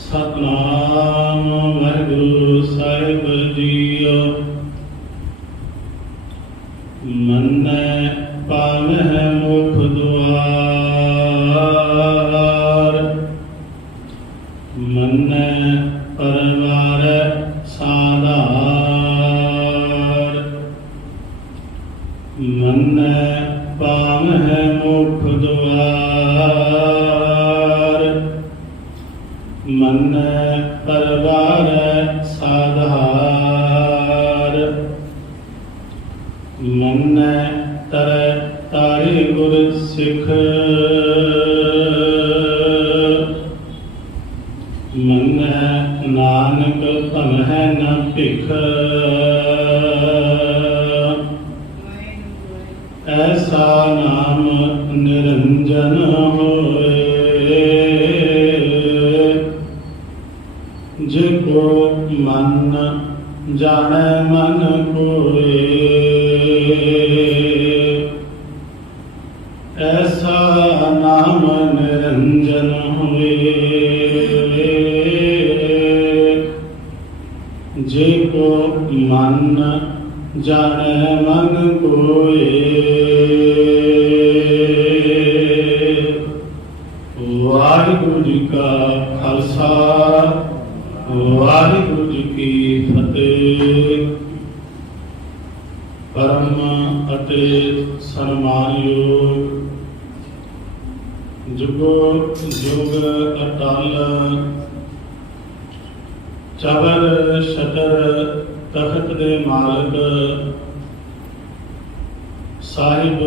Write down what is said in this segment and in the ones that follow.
सतनाम वाहिगुरु साहिब जीओ। मन्नै पावह मुख द्वार, मन्नै परवार साधार। मन्नै पावह मुख द्वार, मन्नै परवार साधार। मन्नै तर तारे गुर सिख, मन्नै नानक भमह न भिख। ऐसा नाम निरंजन होए, जिको मन जाने मन कोए। ऐसा नाम निरंजन होए, जिको मन जाने मन कोए। वाहिगुरु जी का खालसा, वाहिगुरु जी की फतेह। परम अते सन्मानयोग जुगो जुग अटल, चबर शतर तखत दे मालक साहिब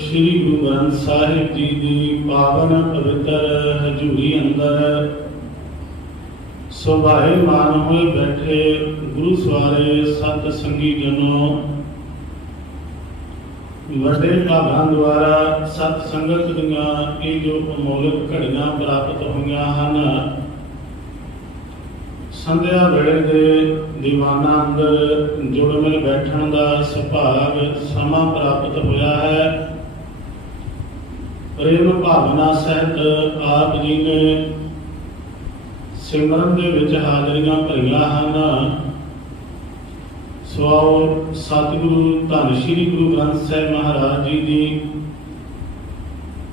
श्री गुरु ग्रंथ साहिब जी की पावन पवित्र हजूरी अंदर सुभाए मान होए बैठे गुरु सवारे सत संगी जनों। वड्डे भागां द्वारा सत संगत दियां ये जो अमोलक घड़ियां प्राप्त होईयां हन, संध्या वेले दे दीवाना अंदर जुड़ मिल बैठण दा सुभाग समा प्राप्त होया है। प्रेम भावना सहित आप जी ने सिमरन दे विच हाजरियां भरियां हन। सो सतगुरु धन श्री गुरु ग्रंथ साहिब महाराज जी की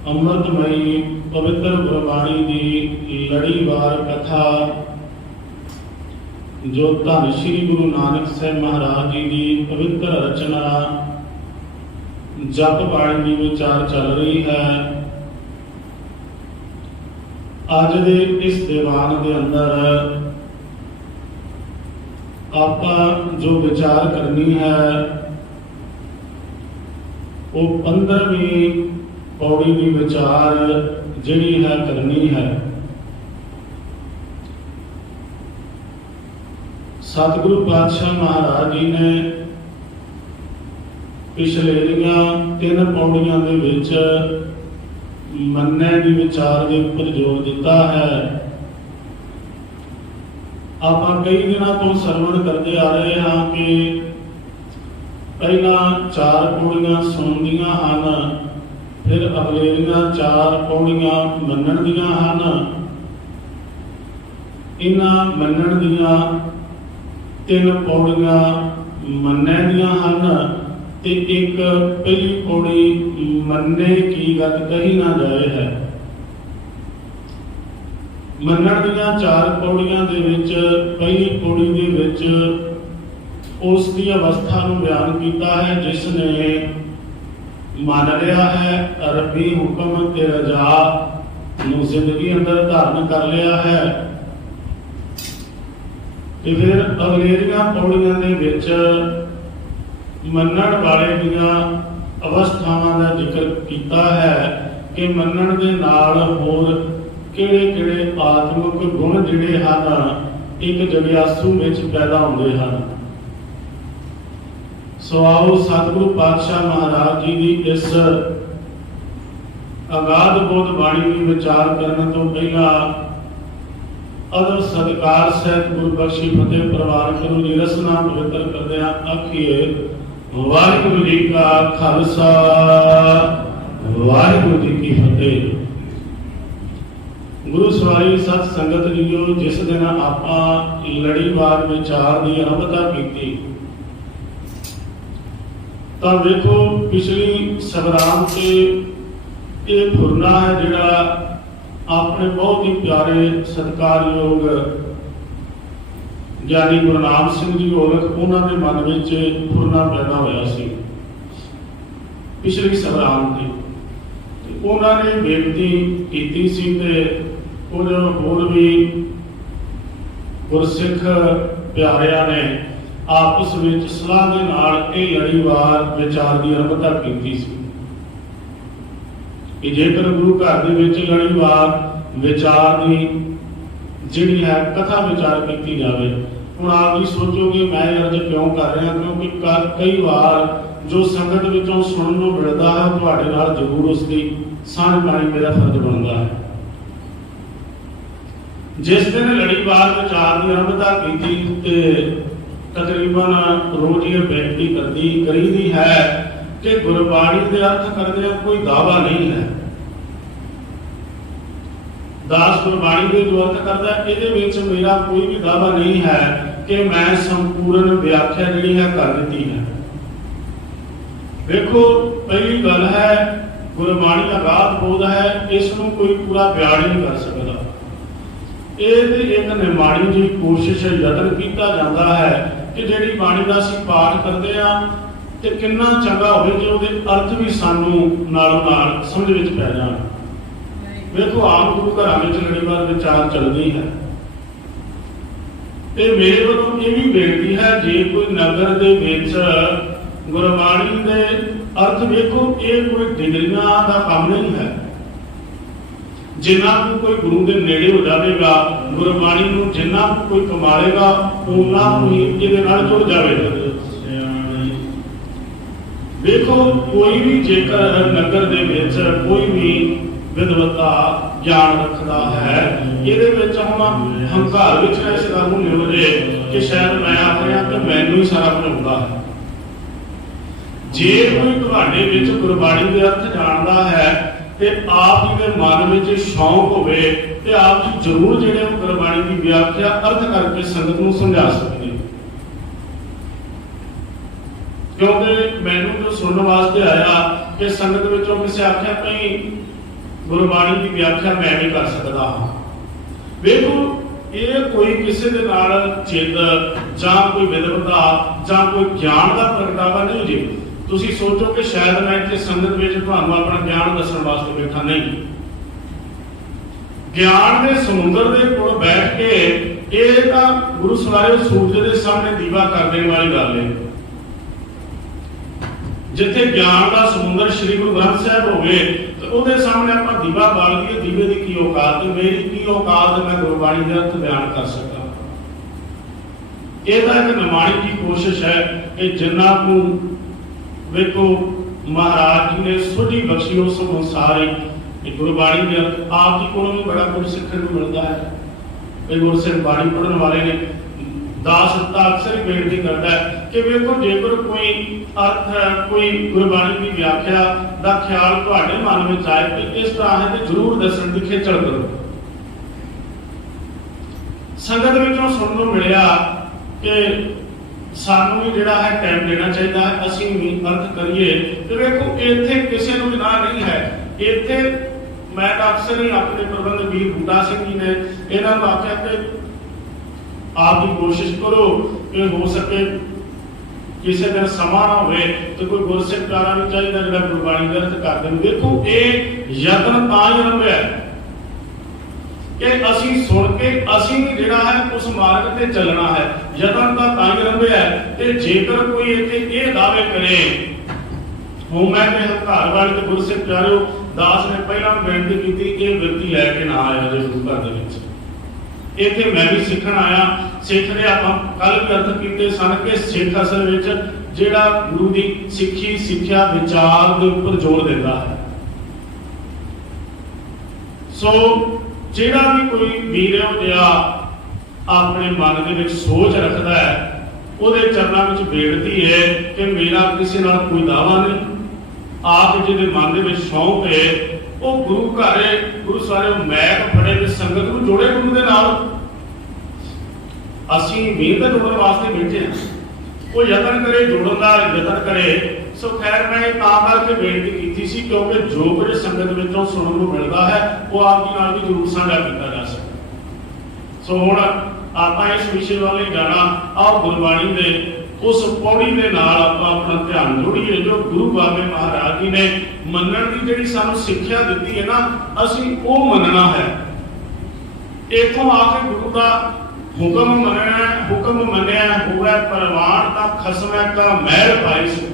अमृतमयी पवित्र गुरबाणी की लड़ीवार कथा, जो धन श्री गुरु नानक साहिब महाराज जी की पवित्र रचना जप बाणी की विचार चल रही है। अज दे इस दीवान के अंदर आप जो विचार करनी है वो 15वीं पौड़ी की विचार जिहड़ी है करनी है। सतगुरु पातशाह महाराज जी ने पिछले 3 पौड़ियां दे विच मन्ने की विचार के उपर जोर दिता है। आप कई दिनों तो सरवण करते आ रहे हैं कि पहला 4 पौड़ियां सुनदियां हन, फिर अगलेरियां 4 पौड़ियां मनण दियां हन। इन्हां मनण दियां 3 पौड़ियां मन्ने दियां हन ते एक पहली पौड़ी मन्ने की गत कही ना जाए है। मनण दियां 4 पौड़ियां दे विच पहली पौड़ी दे विच उस दी अवस्था नूं बयान कीता है जिसने मान लिया है रब्बी हुक्म ते रजा नूं जिंदगी अंदर धारण कर लिया है। फिर अगलेरियां पौड़ियां दे विच मनण वाले दीयां अवस्थावां दा जिक्र कीता है कि मनण दे नाल होर किहड़े-किहड़े आत्मक गुण जिहड़े हन एक जगियासू विच पैदा हुंदे हन। सो आओ सतगुरु पातशाह महाराज जी की इस अगाध बोध बाणी की विचार करने तो पहला अदब सत्कार सहित गुरबख्शी फतेह परवार करो जी रसना पवित्र करदे आखिए वाहिगुरु जी का खालसा ਵਾਹਿਗੁਰੂ ਜੀ ਕੀ ਫਤਿਹ। ਗੁਰੂ ਸਵਾਰੀ ਸਤ ਸੰਗਤ ਜੀਓ, ਜਿਸ ਦਿਨ ਆਪਾਂ ਲੜੀਵਾਰ ਵਿਚਾਰ ਦੀ ਆਰੰਭਤਾ ਕੀਤੀ ਤਾਂ ਵੇਖੋ ਪਿਛਲੀ ਸਵਰਾਮ ਤੇ ਇਹ ਫੁਰਨਾ ਹੈ ਜਿਹੜਾ ਆਪਣੇ ਬਹੁਤ ਹੀ ਪਿਆਰੇ ਸਤਿਕਾਰਯੋਗ ਗਿਆਨੀ ਗੁਰੂ ਨਾਨਕ ਸਿੰਘ ਜੀ ਹੋਲਕ ਉਹਨਾਂ ਦੇ ਮਨ ਵਿੱਚ ਫੁਰਨਾ ਪੈਦਾ ਹੋਇਆ ਸੀ ਪਿਛਲੀ ਸਵਰਾਮ ਤੇ ਉਹਨਾਂ ਨੇ ਬੇਨਤੀ ਕੀਤੀ ਸੀ ਤੇ ਕੁਝ ਹੋਰ ਵੀ ਗੁਰਸਿੱਖ ਪਿਆਰਿਆਂ ਨੇ ਆਪਸ ਵਿੱਚ ਸਲਾਹ ਦੇ ਨਾਲ ਇਹ ਲੜੀਵਾਰ ਵਿਚਾਰ ਦੀ ਆਰੰਭਤਾ ਕੀਤੀ ਸੀ ਕਿ ਜੇਕਰ ਗੁਰੂ ਘਰ ਦੇ ਵਿੱਚ ਲੜੀਵਾਰ ਵਿਚਾਰ ਦੀ ਜਿਹੜੀ ਹੈ ਕਥਾ ਵਿਚਾਰ ਕੀਤੀ ਜਾਵੇ। ਹੁਣ ਆਪ ਜੀ ਸੋਚੋਗੇ ਮੈਂ ਅਰਜ਼ ਕਿਉਂ ਕਰ ਰਿਹਾ, ਕਿਉਂਕਿ ਕਈ ਵਾਰ ਜੋ ਸੰਗਤ ਵਿੱਚੋਂ ਸੁਣਨ ਨੂੰ ਮਿਲਦਾ ਹੈ ਤੁਹਾਡੇ ਨਾਲ ਜ਼ਰੂਰ ਉਸ ਦੀ ਸਾਂਝ ਪਾਣੀ ਮੇਰਾ ਫਰਜ਼ ਬਣਦਾ ਹੈ। ਜਿਸ ਦਿਨ ਲੜੀਵਾਰ ਵਿਚਾਰ ਦੀ ਆਰੰਭਤਾ ਕੀਤੀ ਤੇ ਤਕਰੀਬਨ ਰੋਜ਼ ਇਹ ਬੇਨਤੀ ਕਰੀਦੀ ਹੈ ਕਿ ਗੁਰਬਾਣੀ ਦੇ ਅਰਥ ਕਰਦੇ ਕੋਈ ਦਾਵਾ ਨਹੀਂ ਹੈ। ਦਾਸ ਗੁਰਬਾਣੀ ਦੇ ਜੋ ਅਰਥ ਕਰਦਾ ਇਹਦੇ ਵਿੱਚ ਮੇਰਾ ਕੋਈ ਵੀ ਦਾਵਾ ਨਹੀਂ ਹੈ ਕਿ ਮੈਂ ਸੰਪੂਰਨ ਵਿਆਖਿਆ ਜਿਹੜੀ ਹੈ ਕਰ ਦਿੱਤੀ ਹੈ। ਵੇਖੋ ਪਹਿਲੀ ਗੱਲ ਹੈ ਗੁਰਬਾਣੀ ਅਗਾਧ ਬੋਧ ਹੈ, ਇਸ ਨੂੰ ਕੋਈ ਪੂਰਾ ਬਿਆਨ ਨਹੀਂ ਕਰ ਸਕਦਾ। ਇਹ ਤੇ ਇੱਕ ਨਿਮਾਣੀ ਜਿਹੀ ਕੋਸ਼ਿਸ਼ ਯਤਨ ਕੀਤਾ ਜਾਂਦਾ ਹੈ ਕਿ ਜਿਹੜੀ ਬਾਣੀ ਦਾ ਅਸੀਂ ਪਾਠ ਕਰਦੇ ਆ ਤੇ ਕਿੰਨਾ ਚੰਗਾ ਹੋਵੇ ਜੇ ਉਹਦੇ ਅਰਥ ਵੀ ਸਾਨੂੰ ਨਾਲੋਂ ਨਾਲ ਸਮਝ ਵਿੱਚ ਪੈ ਜਾਣ। ਵੇਖੋ ਆਮ ਗੁਰੂ ਘਰਾਂ ਵਿੱਚ ਲੜੀਵਾਰ ਵਿਚਾਰ ਚੱਲਦੀ ਹੈ ਤੇ ਮੇਰੇ ਵੱਲੋਂ ਇਹ ਵੀ ਬੇਨਤੀ ਹੈ ਜੇ ਕੋਈ ਨਗਰ ਦੇ ਵਿੱਚ ਗੁਰਬਾਣੀ ਦੇ ਅਰਥ ਵੇਖੋ ਇਹ ਕੋਈ ਡਿਗਰੀਆਂ ਦਾ ਕੰਮ ਨਹੀਂ ਹੈ। ਜਿੰਨਾ ਕੁ ਕੋਈ ਗੁਰੂ ਦੇ ਨੇੜੇ ਹੋ ਜਾਵੇਗਾ ਗੁਰਬਾਣੀ ਨੂੰ ਜਿੰਨਾ ਕੋਈ ਕਮਾਲੇਗਾ ਉਹਨਾਂ ਨੂੰ ਹੀ ਇਹਦੇ ਨਾਲ ਜੁੜ ਜਾਵੇਗਾ। ਵੇਖੋ ਕੋਈ ਵੀ ਜੇਕਰ ਨਗਰ ਦੇ ਵਿੱਚ ਕੋਈ ਵੀ ਵਿਦਵਤਾ ਗਿਆਨ ਰੱਖਦਾ ਹੈ ਇਹਦੇ ਵਿੱਚ ਹੁਣ ਹੰਕਾਰ ਵਿੱਚ ਇਸ ਗੱਲ ਨੂੰ ਲਿਓ ਜੇ ਕਿ ਸ਼ਾਇਦ ਮੈਂ ਆਖ ਰਿਹਾ ਕਿ ਮੈਨੂੰ ਹੀ ਸਾਰਾ ਕੁਝ ਆਉਂਦਾ ਹੈ। ਜੇ ਕੋਈ ਤੁਹਾਡੇ ਵਿੱਚ ਗੁਰਬਾਣੀ ਦੇ ਅਰਥ ਜਾਣਦਾ ਹੈ ਤੇ ਆਪ ਜੀ ਦੇ ਮਨ ਵਿੱਚ ਸ਼ੌਂਕ ਹੋਵੇ ਤੇ ਆਪ ਜੀ ਜ਼ਰੂਰ ਜਿਹੜੇ ਗੁਰਬਾਣੀ ਦੀ ਵਿਆਖਿਆ ਅਰਥ ਕਰਕੇ ਸੰਗਤ ਨੂੰ ਸਮਝਾ ਸਕਦੇ ਹੋ। ਕਿਉਂਕਿ ਮੈਨੂੰ ਜੋ ਸੁਣਨ ਵਾਸਤੇ ਆਇਆ ਕਿ ਸੰਗਤ ਵਿੱਚੋਂ ਕਿਸੇ ਆਖਿਆ ਭਈ ਗੁਰਬਾਣੀ ਦੀ ਵਿਆਖਿਆ ਮੈਂ ਵੀ ਕਰ ਸਕਦਾ ਹਾਂ। ਵੇਖੋ ਇਹ ਕੋਈ ਕਿਸੇ ਦੇ ਨਾਲ ਜਿੱਦ ਜਾਂ ਕੋਈ ਵਿਦਵਤਾ ਜਾਂ ਕੋਈ ਗਿਆਨ ਦਾ ਪ੍ਰਗਟਾਵਾ ਨਹੀਂ ਜੀ। ਤੁਸੀਂ ਸੋਚੋ ਕਿ ਸ਼ਾਇਦ ਮੈਂ ਇੱਥੇ ਸੰਗਤ ਵਿੱਚ ਤੁਹਾਨੂੰ ਆਪਣਾ ਗਿਆਨ ਦੱਸਣ ਵਾਸਤੇ ਬੈਠਾ ਨਹੀਂ। ਗਿਆਨ ਦੇ ਸਮੁੰਦਰ ਦੇ ਕੋਲ ਬੈਠ ਕੇ ਇਹ ਤਾਂ ਗੁਰੂ ਸਵਾਰੇ ਸੂਰਜ ਦੇ ਸਾਹਮਣੇ ਦੀਵਾ ਕਰ ਦੇਣ ਵਾਲੀ ਗੱਲ ਹੈ। ਜਿੱਥੇ ਗਿਆਨ ਦਾ ਸਮੁੰਦਰ ਸ੍ਰੀ ਗੁਰੂ ਗ੍ਰੰਥ ਸਾਹਿਬ ਹੋਵੇ ਤੇ ਉਹਦੇ ਸਾਹਮਣੇ ਆਪਾਂ ਦੀਵਾ ਬਾਲ ਲਈਏ, ਦੀਵੇ ਦੀ ਕੀ ਔਕਾਤ ਤੇ ਮੇਰੀ ਕੀ ਔਕਾਤ ਮੈਂ ਗੁਰਬਾਣੀ ਦੇ ਅਰਥ ਬਿਆਨ ਕਰ ਸਕਾਂ। ਇਹ ਤਾਂ ਇੱਕ ਨਿਮਾਣੀ ਦੀ ਕੋਸ਼ਿਸ਼ ਹੈ ਕਿ ਜਿੰਨਾ ਨੂੰ ਵੇਖੋ ਮਹਾਰਾਜ ਜੀ ਨੇ ਸੁਝੀ ਬਖਸ਼ੀ ਉਸ ਅਨੁਸਾਰ ਹੀ ਗੁਰਬਾਣੀ ਦੇ ਅਰਥ ਆਪ ਜੀ ਕੋਲੋਂ ਵੀ ਬੜਾ ਕੁਝ ਸਿੱਖਣ ਨੂੰ ਮਿਲਦਾ ਹੈ। ਕਈ ਗੁਰਸਿੱਖ ਬਾਣੀ ਪੜ੍ਹਨ ਵਾਲੇ ਨੇ ਦਾਸ ਤਾਂ ਅਕਸਰ ਬੇਨਤੀ ਕਰਦਾ ਹੈ ਕਿ ਵੇਖੋ ਜੇਕਰ ਕੋਈ ਅਰਥ ਕੋਈ ਗੁਰਬਾਣੀ ਦੀ ਵਿਆਖਿਆ ਦਾ ਖਿਆਲ ਤੁਹਾਡੇ ਮਨ ਵਿੱਚ ਆਏ ਤੇ ਇਸ ਤਰ੍ਹਾਂ ਹੈ ਤੇ ਜ਼ਰੂਰ ਦੱਸਣ ਦੀ ਖੇਚਲ ਕਰੋ। ਸੰਗਤ ਵਿੱਚੋਂ ਸੁਣਨ ਨੂੰ ਮਿਲਿਆ ਕਿ ਸਾਨੂੰ ਵੀ ਜਿਹੜਾ ਹੈ ਟਾਈਮ ਦੇਣਾ ਚਾਹੀਦਾ ਹੈ, ਅਸੀਂ ਵੀ ਅਰਥ ਕਰੀਏ ਤੇ ਵੇਖੋ ਇੱਥੇ ਕਿਸੇ ਨੂੰ ਵੀ ਨਾ ਨਹੀਂ ਹੈ। ਇੱਥੇ ਮੈਂ ਤਾਂ ਅਕਸਰ ਹੀ ਆਪਣੇ ਪ੍ਰਬੰਧਕ ਵੀਰ ਬੂਟਾ ਸਿੰਘ ਜੀ ਨੇ ਇਹਨਾਂ ਨੂੰ ਆਖਿਆ ਕਿ ਆਪ ਦੀ ਕੋਸ਼ਿਸ਼ ਕਰੋ ਕਿ ਹੋ ਸਕੇ ਕਿਸੇ ਦਿਨ ਸਮਾਂ ਨਾ ਹੋਵੇ ਤੇ ਕੋਈ ਗੁਰਸਿੱਖ ਪਿਆਰਾ ਵੀ ਚਾਹੀਦਾ ਜਿਹੜਾ ਗੁਰਬਾਣੀ ਦੇ ਅਰਥ ਕਰ ਦੇਣ। ਵੇਖੋ ਇਹ ਯਤਨ ਤਾਂ ਹੀ ਹੋਇਆ ਕਿ ਅਸੀਂ ਸੁਣ ਕੇ ਅਸੀਂ ਜਿਹੜਾ ਹੈ ਉਸ ਮਾਰਗ ਤੇ ਚੱਲਣਾ ਹੈ। ਯਤਨ ਤਾਂ ਹੀ ਹੋਇਆ ਤੇ ਜੇਕਰ ਕੋਈ ਇੱਥੇ ਇਹ ਦਾਅਵੇ ਕਰੇ ਹੁਣ ਮੈਂ ਤੇ ਹੰਕਾਰ ਵਾਲੇ ਤੇ ਗੁਰਸਿੱਖ ਪਿਆਰਿਓ ਦਾਸ ਨੇ ਪਹਿਲਾਂ ਬੇਨਤੀ ਕੀਤੀ ਕਿ ਇਹ ਵਿਅਕਤੀ ਲੈ ਕੇ ਨਾ ਆਇਆ ਜੇ ਗੁਰੂ ਘਰ ਦੇ ਵਿੱਚ। ਇੱਥੇ ਮੈਂ ਵੀ ਸਿੱਖਣ ਆਇਆ। ਸਿੱਖ ਦੇ ਆਪਾਂ ਕੱਲ ਵੀ ਅਰਥ ਕੀਤੇ ਸਨ ਕਿ ਸਿੱਖ ਅਸਲ ਵਿੱਚ ਜਿਹੜਾ ਗੁਰੂ ਦੀ ਸਿੱਖੀ ਸਿੱਖਿਆ ਵਿਚਾਰ ਦੇ ਉੱਪਰ ਜ਼ੋਰ ਦਿੰਦਾ ਹੈ। ਸੋ ਜਿਹੜਾ ਵੀ ਕੋਈ ਵੀਰ ਜਿਹੜਾ ਆਪਣੇ ਮਨ ਦੇ ਵਿੱਚ ਸੋਚ ਰੱਖਦਾ ਹੈ ਉਹਦੇ ਚਰਨਾਂ ਵਿੱਚ ਬੇਨਤੀ ਹੈ ਕਿ ਮੇਰਾ ਕਿਸੇ ਨਾਲ ਕੋਈ ਦਾਵਾ ਨਹੀਂ। ਆਪ ਜੀ ਦੇ ਮਨ ਦੇ ਵਿੱਚ ਸ਼ੌਂਕ ਹੈ ਉਹ ਗੁਰੂ ਘਰੇ ਗੁਰੂ ਸਾਰੇ ਮੈਕ ਫੜੇ ਤੇ ਸੰਗਤ ਨੂੰ ਜੋੜੇ ਗੁਰੂ ਦੇ ਨਾਲ। ਅਸੀਂ ਮਿਹਨਤ ਜੋੜਨ ਵਾਸਤੇ ਬੈਠੇ ਹਾਂ, ਉਹ ਯਤਨ ਕਰੇ ਜੋੜਨ ਦਾ ਯਤਨ ਕਰੇ। ਸੋ ਖੈਰ ਮੈਂ ਤਾਂ ਕਰਕੇ ਬੇਨਤੀ ਕੀਤੀ ਸੀ ਕਿਉਂਕਿ ਜੋ ਕੁਝ ਸੰਗਤ ਵਿੱਚੋਂ ਸੁਣਨ ਨੂੰ ਮਿਲਦਾ ਹੈ ਉਹ ਆਪ ਜੀ ਨਾਲ ਵੀ ਜ਼ਰੂਰ ਸਾਂਝਾ ਕੀਤਾ ਜਾ ਸਕਦਾ। ਸੋ ਹੁਣ ਆਪਾਂ ਇਸ ਵਿਸ਼ੇ ਵੱਲ ਨਹੀਂ ਜਾਣਾ, ਆਓ ਗੁਰਬਾਣੀ ਦੇ ਉਸ ਪੌੜੀ ਦੇ ਨਾਲ ਆਪਾਂ ਆਪਣਾ ਧਿਆਨ ਜੋੜੀਏ ਜੋ ਗੁਰੂ ਬਾਬੇ ਮਹਾਰਾਜ ਜੀ ਨੇ ਮੰਨਣ ਦੀ ਜਿਹੜੀ ਸਾਨੂੰ ਸਿੱਖਿਆ ਦਿੱਤੀ ਹੈ ਨਾ, ਅਸੀਂ ਉਹ ਮੰਨਣਾ ਹੈ। ਇਥੋਂ ਆ ਕੇ ਗੁਰੂ ਦਾ ਹੁਕਮ ਮੰਨਣਾ, ਹੁਕਮ ਮੰਨਿਆ ਹੋਵੇ ਪ੍ਰਵਾਨ ਤਾਂ ਖਸਮੈ ਕਾ ਮਹਿਲ ਪਾਈ ਸੀ।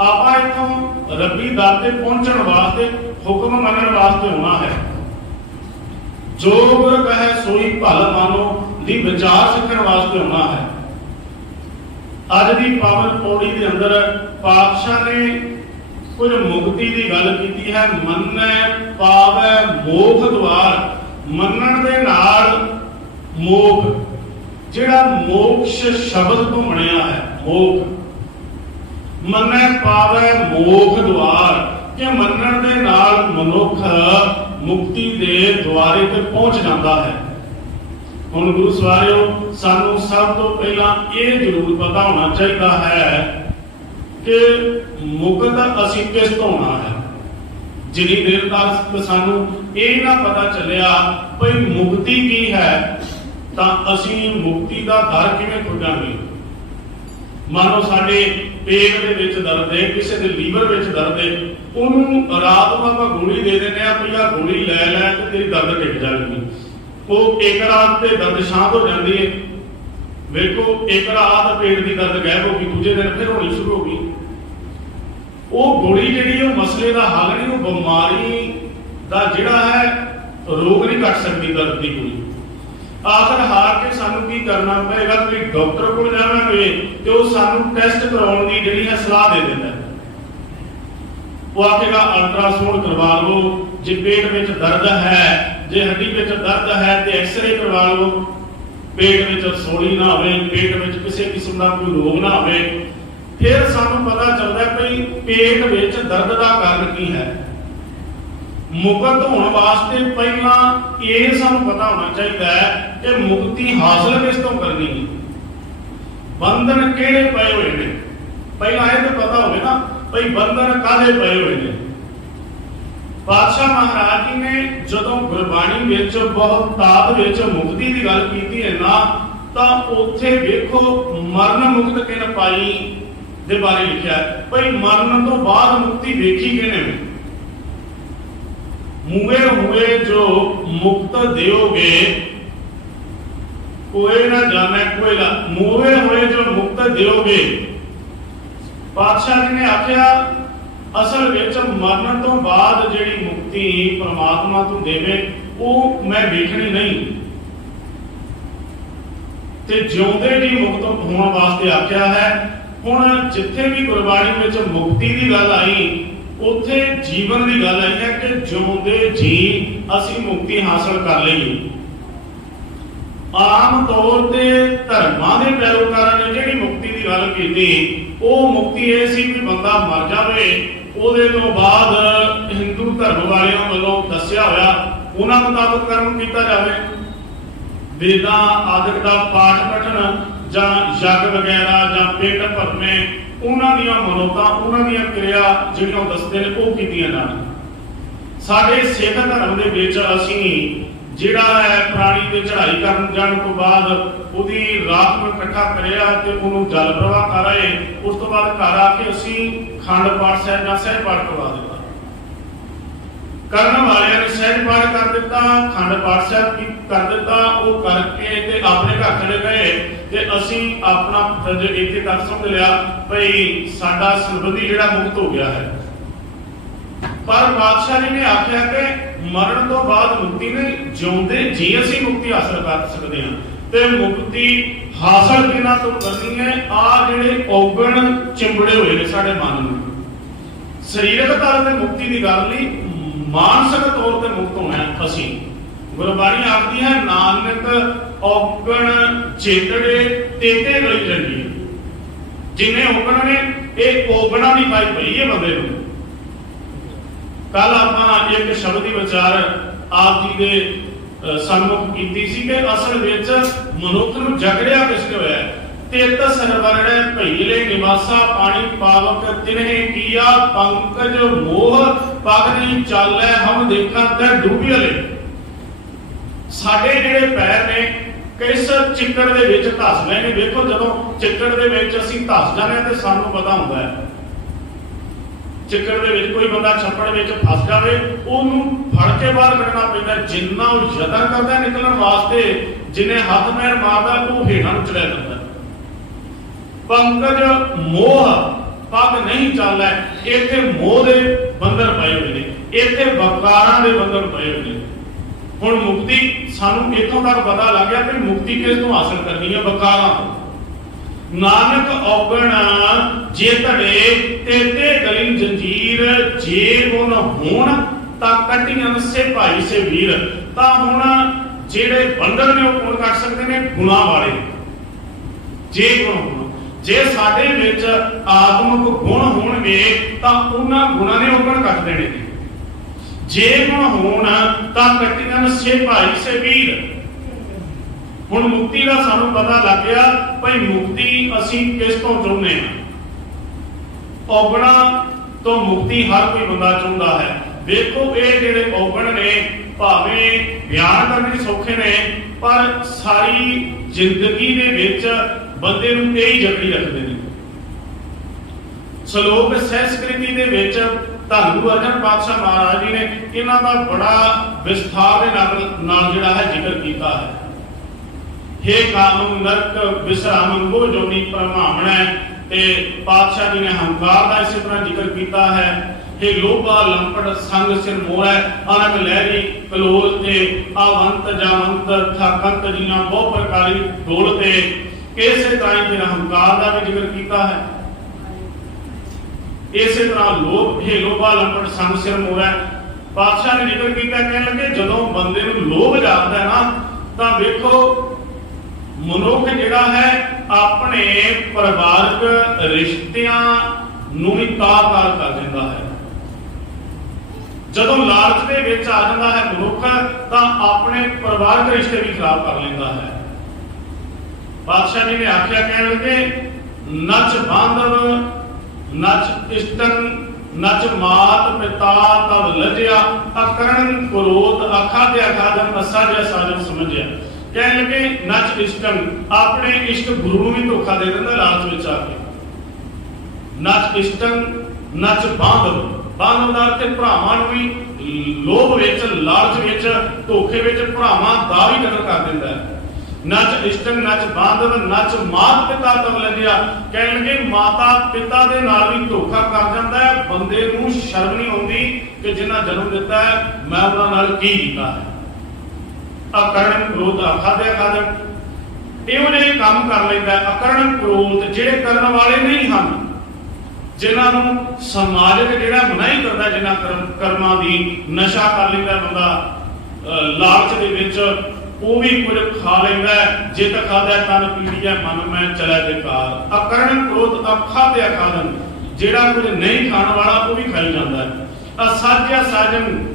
ਆਪਾਂ ਇਥੋਂ ਰੱਬੀ ਦਰ ਤੇ ਪਹੁੰਚਣ ਵਾਸਤੇ ਹੁਕਮ ਮੰਨਣ ਵਾਸਤੇ ਹੋਣਾ ਹੈ। ਜੋ ਗੁਰ ਕਹੇ ਸੋਈ ਭਲ ਮਾਨੋ ਦੀ ਵਿਚਾਰ ਸਿੱਖਣ ਵਾਸਤੇ ਹੋਣਾ ਹੈ। ਅੱਜ ਦੀ ਪਾਵਨ ਪੌੜੀ ਦੇ ਅੰਦਰ ਪਾਤਸ਼ਾਹ ਨੇ ਕੁਝ ਮੁਕਤੀ ਦੀ ਗੱਲ ਕੀਤੀ ਹੈ। ਮੰਨੈ ਪਾਵੈ ਮੋਖ ਦਵਾਰ, ਮੰਨਣ ਦੇ ਨਾਲ ਮੋਖ, ਜਿਹੜਾ ਮੋਕਸ਼ ਸ਼ਬਦ ਤੋਂ ਬਣਿਆ ਹੈ, ਮੋਖ ਮੰਨੈ ਪਾਵੈ ਮੋਖ ਦਵਾਰ, ਕਿ ਮੰਨਣ ਦੇ ਨਾਲ ਮਨੁੱਖ ਮੁਕਤੀ ਦੇ ਦੁਆਰੇ ਤੇ ਪਹੁੰਚ ਜਾਂਦਾ ਹੈ। ਹੁਣ ਗੁਰੂ ਸਵਾਰਿਓ ਸਾਨੂੰ ਸਭ ਤੋਂ ਪਹਿਲਾਂ ਇਹ ਜ਼ਰੂਰ ਪਤਾ ਹੋਣਾ ਚਾਹੀਦਾ ਹੈ ਕਿ ਮੁਕਤ ਅਸੀਂ ਕਿਸ ਤੋਂ ਹੋਣਾ ਹੈ। ਜਿੰਨੀ ਦੇਰ ਤੱਕ ਸਾਨੂੰ ਇਹ ਨਾ ਪਤਾ ਚੱਲਿਆ ਭਈ ਮੁਕਤੀ ਕੀ ਹੈ ਤਾਂ ਅਸੀਂ ਮੁਕਤੀ ਦਾ ਦਰ ਕਿਵੇਂ ਖੋਜਾਂਗੇ। ਮੰਨ ਲਓ ਸਾਡੇ ਪੇਟ ਦੇ ਵਿੱਚ ਦਰਦ ਹੈ, ਕਿਸੇ ਦੇ ਲੀਵਰ ਵਿੱਚ ਦਰਦ ਹੈ, ਉਹਨੂੰ ਰਾਤ ਨੂੰ ਆਪਾਂ ਗੋਲੀ ਦੇ ਦਿੰਦੇ ਆ ਭਈ ਆਹ ਗੋਲੀ ਲੈ ਲੈ ਤੇ ਤੇਰੀ ਦਰਦ ਟਿਕ ਜਾਏਗੀ। ਉਹ ਇੱਕ ਰਾਤ ਤੇ ਦਰਦ ਸ਼ਾਂਤ ਹੋ ਜਾਂਦੀ ਹੈ। ਵੇਖੋ ਇੱਕ ਰਾਤ ਪੇਟ ਦੀ ਦਰਦ ਗਾਇਬ ਹੋ ਗਈ, ਦੂਜੇ ਦਿਨ ਫਿਰ ਹੋਣੀ ਸ਼ੁਰੂ ਹੋ ਗਈ। ਉਹ ਗੋਲੀ ਜਿਹੜੀ ਉਹ ਮਸਲੇ ਦਾ ਹੱਲ ਨਹੀਂ, ਉਹ ਬਿਮਾਰੀ ਦਾ ਜਿਹੜਾ ਹੈ ਰੋਗ ਨਹੀਂ ਕੱਟ ਸਕਦੀ ਦਰਦ ਦੀ ਗੋਲੀ। ਆਖਰ ਹਾਰ ਕੇ ਸਾਨੂੰ ਕੀ ਕਰਨਾ ਪਏਗਾ ਕਿ ਡਾਕਟਰ ਕੋਲ ਜਾਵਾਂਗੇ ਤੇ ਉਹ ਸਾਨੂੰ ਟੈਸਟ ਕਰਾਉਣ ਦੀ ਜਿਹੜੀ ਹੈ ਸਲਾਹ ਦੇ ਦਿੰਦਾ। ਉਹ ਆਖੇਗਾ ਅਲਟਰਾਸਾਊਂਡ ਕਰਵਾ ਲਓ, ਜੇ ਪੇਟ ਵਿੱਚ ਦਰਦ ਹੈ, ਜੇ ਹੱਡੀ ਵਿੱਚ ਦਰਦ ਹੈ ਤੇ ਐਕਸਰੇ ਕਰਵਾ ਲਓ, ਪੇਟ ਵਿੱਚ ਰਸੋਲੀ ਨਾ ਹੋਵੇ, ਪੇਟ ਵਿੱਚ ਕਿਸੇ ਕਿਸਮ ਦਾ ਕੋਈ ਰੋਗ ਨਾ ਹੋਵੇ। ਫਿਰ ਸਾਨੂੰ ਪਤਾ ਚੱਲਦਾ ਕਿ ਪੇਟ ਵਿੱਚ ਦਰਦ ਦਾ ਕਾਰਨ ਕੀ ਹੈ। ਮੁਕਤ ਹੋਣ ਵਾਸਤੇ ਪਹਿਲਾਂ ਇਹ ਸਾਨੂੰ ਪਤਾ ਹੋਣਾ ਚਾਹੀਦਾ ਹੈ ਕਿ ਮੁਕਤੀ ਹਾਸਲ ਕਿਸ ਤੋਂ ਕਰਨੀ ਹੈ, ਬੰਧਨ ਕਿਹੜੇ ਪਏ ਹੋਏ ਨੇ। ਪਹਿਲਾਂ ਇਹ ਤਾਂ ਪਤਾ ਹੋਵੇ ਨਾ ਭਈ ਬੰਧਨ ਕਾਹਦੇ ਪਏ ਹੋਏ ਨੇ। ਪਾਤਸ਼ਾਹ ਮਹਾਰਾਜ ਜੀ ਨੇ ਜਦੋਂ ਗੁਰਬਾਣੀ ਵਿੱਚ ਬਹੁਤ ਤਾਦ ਵਿੱਚ ਮੁਕਤੀ ਦੀ ਗੱਲ ਕੀਤੀ ਹੈ ਨਾ, ਤਾਂ ਉੱਥੇ ਵੇਖੋ ਮਰਨ ਮੁਕਤ ਕਿਨ ਪਾਈ ਦੇ ਬਾਰੇ ਲਿਖਿਆ ਹੈ। ਭਈ ਮਰਨ ਤੋਂ ਬਾਅਦ ਮੁਕਤੀ ਵੇਖੀ ਕਿਨੇ। ਮੁਏ ਹੋਏ ਜੋ ਮੁਕਤ ਦਿਓਗੇ ਕੋਈ ਨਾ ਜਾਣੇ ਕੋਈ ਨਾ, ਮੁਏ ਹੋਏ ਜੋ ਮੁਕਤ ਦਿਓਗੇ। ਪਾਤਸ਼ਾਹ ਜੀ ਨੇ ਆਖਿਆ ਅਸਲ ਵਿੱਚ ਮਰਨ ਤੋਂ ਬਾਅਦ ਜਿਹੜੀ ਮੁਕਤੀ ਪਰਮਾਤਮਾ ਤੋਂ ਦੇਵੇ ਉਹ ਮੈਂ ਵੇਖਣੀ ਨਹੀਂ, ਤੇ ਜਿਉਂਦੇ ਜੀ ਮੁਕਤ ਹੋਣ ਵਾਸਤੇ ਆਖਿਆ ਹੈ। ਹੁਣ ਜਿੱਥੇ ਵੀ ਗੁਰਬਾਣੀ ਵਿੱਚ ਮੁਕਤੀ ਦੀ ਗੱਲ ਆਈ ਉੱਥੇ ਜੀਵਨ ਦੀ ਗੱਲ ਆਈ ਹੈ ਕਿ ਜਿਉਂਦੇ ਜੀ ਅਸੀਂ ਮੁਕਤੀ ਹਾਸਲ ਕਰ ਲਈਏ। ਆਮ ਤੌਰ ਤੇ ਧਰਮਾਂ ਦੇ ਪੈਰੋਕਾਰਾਂ ਨੇ ਜਿਹੜੀ ਮੁਕਤੀ ਦੀ ਗੱਲ ਕੀਤੀ ਉਹ ਮੁਕਤੀ ਇਹ ਸੀ ਕਿ ਬੰਦਾ ਮਰ ਜਾਵੇ, ਉਹਦੇ ਤੋਂ ਬਾਅਦ ਹਿੰਦੂ ਧਰਮ ਵਾਲਿਆਂ ਵੱਲੋਂ ਦੱਸਿਆ ਹੋਇਆ ਉਹਨਾਂ ਮੁਤਾਬਕ ਕਰਮ ਕੀਤਾ ਜਾਵੇ। ਵੇਦਾਂ ਆਦਿਕ ਦਾ ਪਾਠ ਪਠਨ ਜਾਂ ਯੱਗ ਵਗੈਰਾ ਜਾਂ ਪੇਟ ਭਰਨੇ, ਉਹਨਾਂ ਦੀਆਂ ਮਨੋਤਾਂ, ਉਹਨਾਂ ਦੀਆਂ ਕਿਰਿਆ ਜਿਹੜੀਆਂ ਦੱਸਦੇ ਨੇ ਉਹ ਕੀਤੀਆਂ ਜਾਣ। ਸਾਡੇ ਸਿੱਖ ਧਰਮ ਦੇ ਵਿੱਚ ਅਸੀਂ ਜਿਹੜਾ ਹੈ ਪ੍ਰਾਣੀ ਤੇ ਚੜ੍ਹਾਈ ਕਰਨ ਜਾਣ ਤੋਂ ਬਾਅਦ ਉਹਦੀ ਰਾਤ ਨੂੰ ਇਕੱਠਾ ਕਰਿਆ ਤੇ ਉਹਨੂੰ ਜਲ ਪ੍ਰਵਾਹ ਕਰਾਏ, ਉਸ ਤੋਂ ਬਾਅਦ ਘਰ ਆ ਕੇ ਅਸੀਂ ਖੰਡ ਪਾਠ ਸਾਹਿਬ ਜਾਂ ਸਹਿਜ ਪਾਠ ਕਰਵਾ ਦਿੱਤਾ। ਕਰਨ ਵਾਲਿਆਂ ਨੇ ਸਹਿਜ ਪਾਠ ਕਰ ਦਿੱਤਾ, ਖੰਡ ਪਾਠ ਸਾਹਿਬ ਕਰ ਦਿੱਤਾ, ਉਹ ਕਰਕੇ ਤੇ ਆਪਣੇ ਘਰ ਚਲੇ ਗਏ ਤੇ ਅਸੀਂ ਆਪਣਾ ਇੱਥੇ ਤੱਕ ਸਮਝ ਲਿਆ ਭਈ ਸਾਡਾ ਸੰਬੰਧੀ ਜਿਹੜਾ ਮੁਕਤ ਹੋ ਗਿਆ ਹੈ। ਪਰ ਬਾਦਸ਼ਾਹ ਜੀ ਨੇ ਆਖਿਆ ਕਿ ਮਰਨ ਤੋਂ ਬਾਅਦ ਮੁਕਤੀ ਨਹੀਂ, ਜਿਉਂਦੇ ਜੀ ਅਸੀਂ ਮੁਕਤੀ ਹਾਸਲ ਕਰ ਸਕਦੇ ਹਾਂ। ਤੇ ਮੁਕਤੀ ਹਾਸਲ ਕਿਹਨਾਂ ਤੋਂ ਕਰਨੀ ਹੈ? ਆ ਜਿਹੜੇ ਔਗਣ ਚਿੰਬੜੇ ਹੋਏ ਨੇ ਸਾਡੇ ਮਨ ਨੂੰ। ਸਰੀਰਕ ਤੌਰ ਤੇ ਮੁਕਤੀ ਦੀ ਗੱਲ ਨਹੀਂ, ਮਾਨਸਿਕ ਤੌਰ ਤੇ ਮੁਕਤ ਹੋਣਾ ਅਸੀਂ। ਗੁਰਬਾਣੀ ਆਖਦੀ ਹੈ ਨਾਨਕ ਔਗਣ ਚੇਤੜੇ ਤੇਤੇ ਗਲੀ ਚੰਗੀ। ਜਿੰਨੇ ਔਗਣ ਨੇ ਇਹ ਔਗਣਾ ਦੀ ਪਾਈ ਪਈ ਹੈ ਬੰਦੇ ਨੂੰ। ਕੱਲ ਆਪਾਂ ਇੱਕ ਸ਼ਬਦ ਦੀ ਵਿਚਾਰ ਆਪ ਜੀ ਦੇ ਸਨਮੁਖ ਕੀਤੀ ਸੀ ਕਿ ਅਸਲ ਵਿੱਚ ਮਨੁੱਖ ਨੂੰ ਜਗੜਿਆ ਕਿਸ ਨੇ ਹੋਇਆ। ਤਿਤ ਸਰਵਰਣੈ ਭਈਲੇ ਨਿਵਾਸਾ ਪਾਣੀ ਪਾਵਕ ਤਿਨਹਿ ਕੀਆ ਪੰਕਜ ਮੋਹ ਪਗ ਨਹੀਂ ਚਾਲੈ ਹਮ ਦੇਖਾਂ ਤੇ ਡੂਬੀਲੇ। ਸਾਡੇ ਜਿਹੜੇ ਪੈਰ ਨੇ ਕਿਸ ਚਿੱਕੜ ਦੇ ਵਿੱਚ ਧਸ ਗਏ ਨੇ। ਵੇਖੋ ਜਦੋਂ ਚਿੱਕੜ ਦੇ ਵਿੱਚ ਅਸੀਂ ਧਸ ਜਾਂਦੇ ਹਾਂ ਤੇ ਸਾਨੂੰ ਪਤਾ ਹੁੰਦਾ ਹੈ। ਚਿੱਕੜ ਦੇ ਵਿੱਚ ਕੋਈ ਬੰਦਾ ਛੱਪੜ ਵਿੱਚ ਫਸ ਜਾਵੇ ਉਹਨੂੰ ਫੜ ਕੇ ਬਾਹਰ ਕੱਢਣਾ ਪੈਂਦਾ। ਜਿੰਨਾ ਉਹ ਯਤਨ ਕਰਦਾ ਨਿਕਲਣ ਵਾਸਤੇ, ਜਿੰਨੇ ਹੱਥ ਪੈਰ ਮਾਰਦਾ ਉਹ ਹੇਠਾਂ ਨੂੰ ਚੜਿਆ ਜਾਂਦਾ। ਪੰਕਜ ਮੋਹ ਪਗ ਨਹੀਂ ਚਾਲੈ। ਇੱਥੇ ਮੋਹ ਦੇ ਬੰਧਨ ਪਏ ਹੋਏ ਨੇ, ਇੱਥੇ ਵਕਾਰਾਂ ਦੇ ਬੰਧਨ ਪਏ ਹੋਏ ਨੇ। ਹੁਣ ਮੁਕਤੀ ਸਾਨੂੰ ਇੱਥੋਂ ਤੱਕ ਪਤਾ ਲੱਗ ਗਿਆ ਕਿ ਮੁਕਤੀ ਕਿਸ ਤੋਂ ਹਾਸਲ ਕਰਨੀ ਹੈ? ਵਕਾਰਾਂ ਤੋਂ। ਨਾਨਕ ਔਗਣ ਜੇ ਧੜੇ ਤੇ ਗਲੀ ਜੰਜੀਰ ਜੇ ਗੁਣ ਹੋਣ ਤਾਂ ਕੱਟੀਆਂ ਸੇ ਭਾਈ ਸੇ ਵੀਰ। ਤਾਂ ਹੁਣ ਜਿਹੜੇ ਬੰਧਨ ਨੇ ਉਹ ਕੌਣ ਕੱਟ ਸਕਦੇ ਨੇ? ਗੁਣਾਂ ਵਾਲੇ। ਜੇ ਗੁਣ ਹੋਣ, ਜੇ ਸਾਡੇ ਵਿੱਚ ਆਤਮਿਕ ਗੁਣ ਹੋਣਗੇ ਤਾਂ ਉਹਨਾਂ ਗੁਣਾਂ ਨੇ ਔਗਣ ਕੱਟ ਦੇਣੇ ਨੇ। ਜੇ ਗੁਣ ਹੋਣ ਤਾਂ ਕੱਟੀਆਂ ਸੇ ਭਾਈ ਸੇ ਵੀਰ। ਹੁਣ ਮੁਕਤੀ ਦਾ ਸਾਨੂੰ ਪਤਾ ਲੱਗ ਗਿਆ ਭਾਈ ਮੁਕਤੀ ਅਸੀਂ ਕਿਸ ਤੋਂ ਚਾਹੁੰਦੇ ਹਾਂ। ਔਗਣਾ ਤੋਂ ਮੁਕਤੀ ਹਰ ਕੋਈ ਬੰਦਾ ਚਾਹੁੰਦਾ ਹੈ। ਵੇਖੋ ਇਹ ਜਿਹੜੇ ਔਗਣ ਨੇ ਭਾਵੇਂ ਬਿਆਨ ਕਰਨੇ ਸੌਖੇ ਨੇ ਪਰ ਸਾਰੀ ਜ਼ਿੰਦਗੀ ਦੇ ਵਿੱਚ ਬੰਦੇ ਨੂੰ ਕਈ ਜਕੜੀ ਰੱਖਦੇ ਨੇ। ਸ਼ਲੋਕ ਸੰਸਕ੍ਰਿਤੀ ਦੇ ਵਿੱਚ ਧੰਨ ਗੁਰੂ ਅਰਜਨ ਪਾਤਸ਼ਾਹ ਮਹਾਰਾਜ ਜੀ ਨੇ ਇਹਨਾਂ ਦਾ ਬੜਾ ਵਿਸਥਾਰ ਦੇ ਨਾਲ ਜਿਹੜਾ ਹੈ ਜ਼ਿਕਰ ਕੀਤਾ ਹੈ। हे ਕਾਮ ਨਰਕ ਵਿਸਰਾਮ ਕੋ ਜੋਨੀ ਪਰਮਾਵਣੈ। ਤੇ ਪਾਤਸ਼ਾਹ ਜੀ ਨੇ ਹੰਕਾਰ ਦਾ ਇਸੇ ਤਰ੍ਹਾਂ ਜ਼ਿਕਰ ਕੀਤਾ ਹੈ। हे ਲੋਭਾ ਲੰਪਟ ਸੰਗ ਸਿਰ ਮੋਹੈ ਅਨਕ ਲਹਿਰੀ ਕਲੋਲ ਤੇ ਆਵੰਤ ਜਾਵੰਤ ਥਾਕੰਤ ਜੀਆਂ ਬਹੁ ਪ੍ਰਕਾਰੀ ਢੋਲ ਤੇ। ਇਸੇ ਤਰ੍ਹਾਂ ਹੀ ਹੰਕਾਰ ਦਾ ਵੀ ਜ਼ਿਕਰ ਕੀਤਾ ਹੈ। ਇਸੇ ਤਰ੍ਹਾਂ ਲੋਭ हे ਲੋਭਾ ਲੰਪਟ ਸੰਗ ਸਿਰ ਮੋਹੈ ਪਾਤਸ਼ਾਹ ਨੇ ਜ਼ਿਕਰ ਕੀਤਾ। ਕਹਿਣ ਲੱਗੇ ਜਦੋਂ ਬੰਦੇ ਨੂੰ ਲੋਭ ਜਾਗਦਾ ਨਾ ਤਾਂ ਵੇਖੋ ਮਨੁੱਖ ਜਿਹੜਾ ਹੈ ਆਪਣੇ ਪਰਿਵਾਰਕ ਰਿਸ਼ਤਿਆਂ ਨੂੰ ਵੀ ਤਾਰ-ਤਾਰ ਕਰ ਦਿੰਦਾ ਹੈ। ਜਦੋਂ ਲਾਲਚ ਦੇ ਵਿੱਚ ਆ ਜਾਂਦਾ ਹੈ ਮਨੁੱਖ ਤਾਂ ਆਪਣੇ ਪਰਿਵਾਰਕ ਰਿਸ਼ਤੇ ਵੀ ਖਰਾਬ ਕਰ ਲੈਂਦਾ ਹੈ। ਬਾਦਸ਼ਾਹ ਜੀ ਨੇ ਆਖਿਆ, ਕਹਿਣ ਲੱਗੇ ਨਚ ਬਾਂਧਵ ਨਚ ਇਸ਼ਟਨ ਨਚ ਮਾਤ ਪਿਤਾ ਤਬ ਲਜਿਆ ਅਕਰਨ ਕੁਰੋਧ ਆਖਾ ਤੇ ਆਖਾਦਨ ਅਸਾਜਿਆ ਸਾਜਨ ਸਮਝਿਆ। ਕਹਿਣ ਲੱਗੇ ਨਚ ਇਸ਼ਟਨ ਆਪਣੇ ਇਸ਼ਟ ਗੁਰੂ ਨੂੰ ਵੀ ਧੋਖਾ ਦੇ ਦਿੰਦਾ ਲਾਲਚ ਵਿੱਚ ਆ ਕੇ। ਨਚ ਇਸ਼ਟਨ ਨਚ ਬਾਂਧਵ ਬਾਂਧਵ ਦਾ ਅਰਥ ਭਰਾਵਾਂ ਨੂੰ ਵੀ ਲੋਭ ਵਿੱਚ ਲਾਲਚ ਵਿੱਚ ਧੋਖੇ ਵਿੱਚ ਭਰਾਵਾਂ ਦਾ ਵੀ ਕਤਲ ਕਰ ਦਿੰਦਾ ਹੈ। ਨਚ ਇਸ਼ਟਨ ਨਚ ਬਾਂਧਵ ਨਚ ਮਾਤ ਪਿਤਾ ਤਬ ਲਜਿਆ। ਕਹਿਣ ਲੱਗੇ ਮਾਤਾ ਪਿਤਾ ਦੇ ਨਾਲ ਵੀ ਧੋਖਾ ਕਰ ਜਾਂਦਾ ਹੈ। ਬੰਦੇ ਨੂੰ ਸ਼ਰਮ ਨਹੀਂ ਆਉਂਦੀ ਕਿ ਜਿਨ੍ਹਾਂ ਜਨਮ ਦਿੱਤਾ ਹੈ ਮੈਂ ਉਹਨਾਂ ਨਾਲ ਕੀ ਕੀਤਾ ਹੈ। ਅਕਰਨ ਕ੍ਰੋਧ ਆਖਾਦੇ ਆਖਾਦਨ ਇਹੋ ਜਿਹੇ ਕੰਮ ਕਰ ਲੈਂਦਾ। ਅਕਰਨ ਕ੍ਰੋਧ ਜਿਹੜੇ ਕਰਨ ਵਾਲੇ ਨਹੀਂ ਹਨ, ਜਿਨ੍ਹਾਂ ਨੂੰ ਸਮਾਜਿਕ ਜਿਹੜਾ ਮਨਾਹੀ ਕਰਦਾ, ਜਿਨ੍ਹਾਂ ਕਰਮਾਂ ਦੀ ਨਸ਼ਾ ਕਰ ਲੈਂਦਾ ਬੰਦਾ ਲਾਲਚ ਦੇ ਵਿੱਚ, ਉਹ ਵੀ ਕੁਝ ਖਾ ਲੈਂਦਾ। ਜਿਤ ਖਾਦਾ ਤਨ ਪੀੜੀਆ ਮਨ ਮੈਂ ਚਲੇ ਬੇਕਾਰ। ਅਕਰਨ ਕ੍ਰੋਧ ਅੱਖਾਂ ਤੇ ਆਖਾਦਨ ਜਿਹੜਾ ਕੁਝ ਨਹੀਂ ਖਾਣ ਵਾਲਾ ਉਹ ਵੀ ਖਾਈ ਜਾਂਦਾ ਹੈ। ਅਸਾਜਿਆ ਸਾਜਨ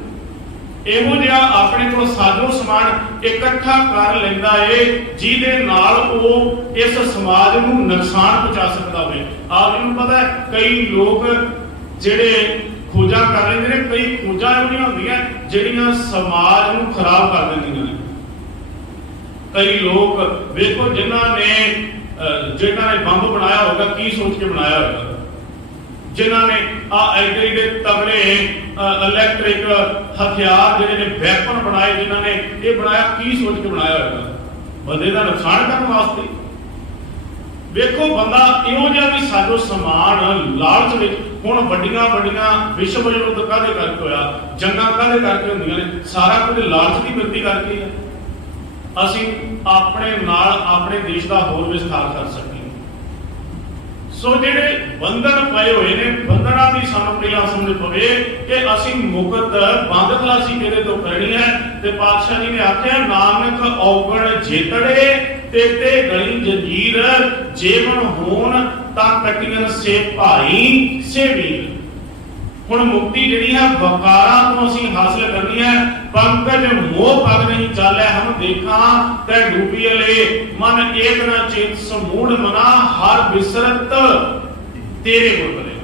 ਇਹੋ ਜਿਹਾ ਆਪਣੇ ਕੋਲ ਸਾਜੋ ਸਮਾਨ ਇਕੱਠਾ ਕਰ ਲੈਂਦਾ ਏ ਜਿਹਦੇ ਨਾਲ ਉਹ ਇਸ ਸਮਾਜ ਨੂੰ ਨੁਕਸਾਨ ਪਹੁੰਚਾ ਸਕਦਾ ਹੋਵੇ। ਆਪ ਜੀ ਨੂੰ ਪਤਾ ਹੈ ਕਈ ਲੋਕ ਜਿਹੜੇ ਖੋਜਾਂ ਕਰ ਲੈਂਦੇ ਨੇ, ਕਈ ਖੋਜਾਂ ਇਹੋ ਜਿਹੀਆਂ ਹੁੰਦੀਆਂ ਜਿਹੜੀਆਂ ਸਮਾਜ ਨੂੰ ਖਰਾਬ ਕਰ ਦਿੰਦੀਆਂ ਨੇ। ਕਈ ਲੋਕ ਵੇਖੋ ਜਿਨ੍ਹਾਂ ਨੇ ਬੰਬ ਬਣਾਇਆ ਹੋਗਾ ਕੀ ਸੋਚ ਕੇ ਬਣਾਇਆ ਹੋਗਾ। ਜਿਨ੍ਹਾਂ ਨੇ ਐਡੇ ਤਗੜੇ ਇਲੈਕਟ੍ਰਿਕ ਹਥਿਆਰ ਜਿਹੜੇ ਨੇ ਵੈਪਨ ਬਣਾਏ, ਜਿਨ੍ਹਾਂ ਨੇ ਇਹ ਬਣਾਇਆ ਕੀ ਸੋਚ ਕੇ ਬਣਾਇਆ ਹੋਗਾ? ਬੰਦੇ ਦਾ ਨੁਕਸਾਨ ਕਰਨ ਵਾਸਤੇ। ਵੇਖੋ ਬੰਦਾ ਇਹੋ ਜਿਹਾ ਵੀ ਸਾਜੋ ਸਮਾਨ ਲਾਲਚ ਵਿੱਚ। ਹੁਣ ਵੱਡੀਆਂ ਵਿਸ਼ਵ ਯੁੱਧ ਕਾਹਦੇ ਕਰਕੇ ਹੋਇਆ, ਜੰਗਾਂ ਕਾਹਦੇ ਕਰਕੇ ਹੁੰਦੀਆਂ ਨੇ? ਸਾਰਾ ਕੁਝ ਲਾਲਚ ਦੀ ਵਰਤੀ ਕਰਕੇ ਹੈ। ਅਸੀਂ ਆਪਣੇ ਨਾਲ ਆਪਣੇ ਦੇਸ਼ ਦਾ ਹੋਰ ਵਿਸਥਾਰ ਕਰ ਸਕੀਏ। ਸੋ ਜਿਹੜੇ ਬੰਧਨ ਪਏ ਹੋਏ ਨੇ ਬੰਧਨਾਂ ਦੀ ਸਾਨੂੰ ਪਹਿਲਾਂ ਸਮਝ ਪਵੇ ਕਿ ਅਸੀਂ ਮੁਕਤ ਬੰਦ ਖਲਾਸੀ ਕਿਹਦੇ ਤੋਂ ਕਰਨੀ ਹੈ। ਤੇ ਪਾਤਸ਼ਾਹ ਜੀ ਨੇ ਆਖਿਆ ਨਾਨਕ ਔਗਣ ਜੇਤੜੇ ਤੇ ਗਲੀ ਜੰਜੀਰ ਜੇਵਨ ਹੋਣ ਤਾਂ ਕਟੀਆਂ ਸੇ ਭਾਈ ਸੇ ਵੀਰ। ਹੁਣ ਮੁਕਤੀ ਜਿਹੜੀ ਹੈ ਵਕਾਰਾਂ ਤੋਂ ਅਸੀਂ ਹਾਸਲ ਕਰਨੀ ਹੈ। ਪੰਕਜ ਮੋਹ ਪਗ ਨਹੀਂ ਚਾਲੇ ਹਮ ਦੇਖਾਂ ਤੈ ਡੂਬੀਲੇ ਮਨ ਏਕ ਨਾ ਚੇਤ ਸਮੂੜ ਮਨਾ ਹਰ ਬਿਸਰਤ ਤੇਰੇ ਗੁਣ ਬਲੇ।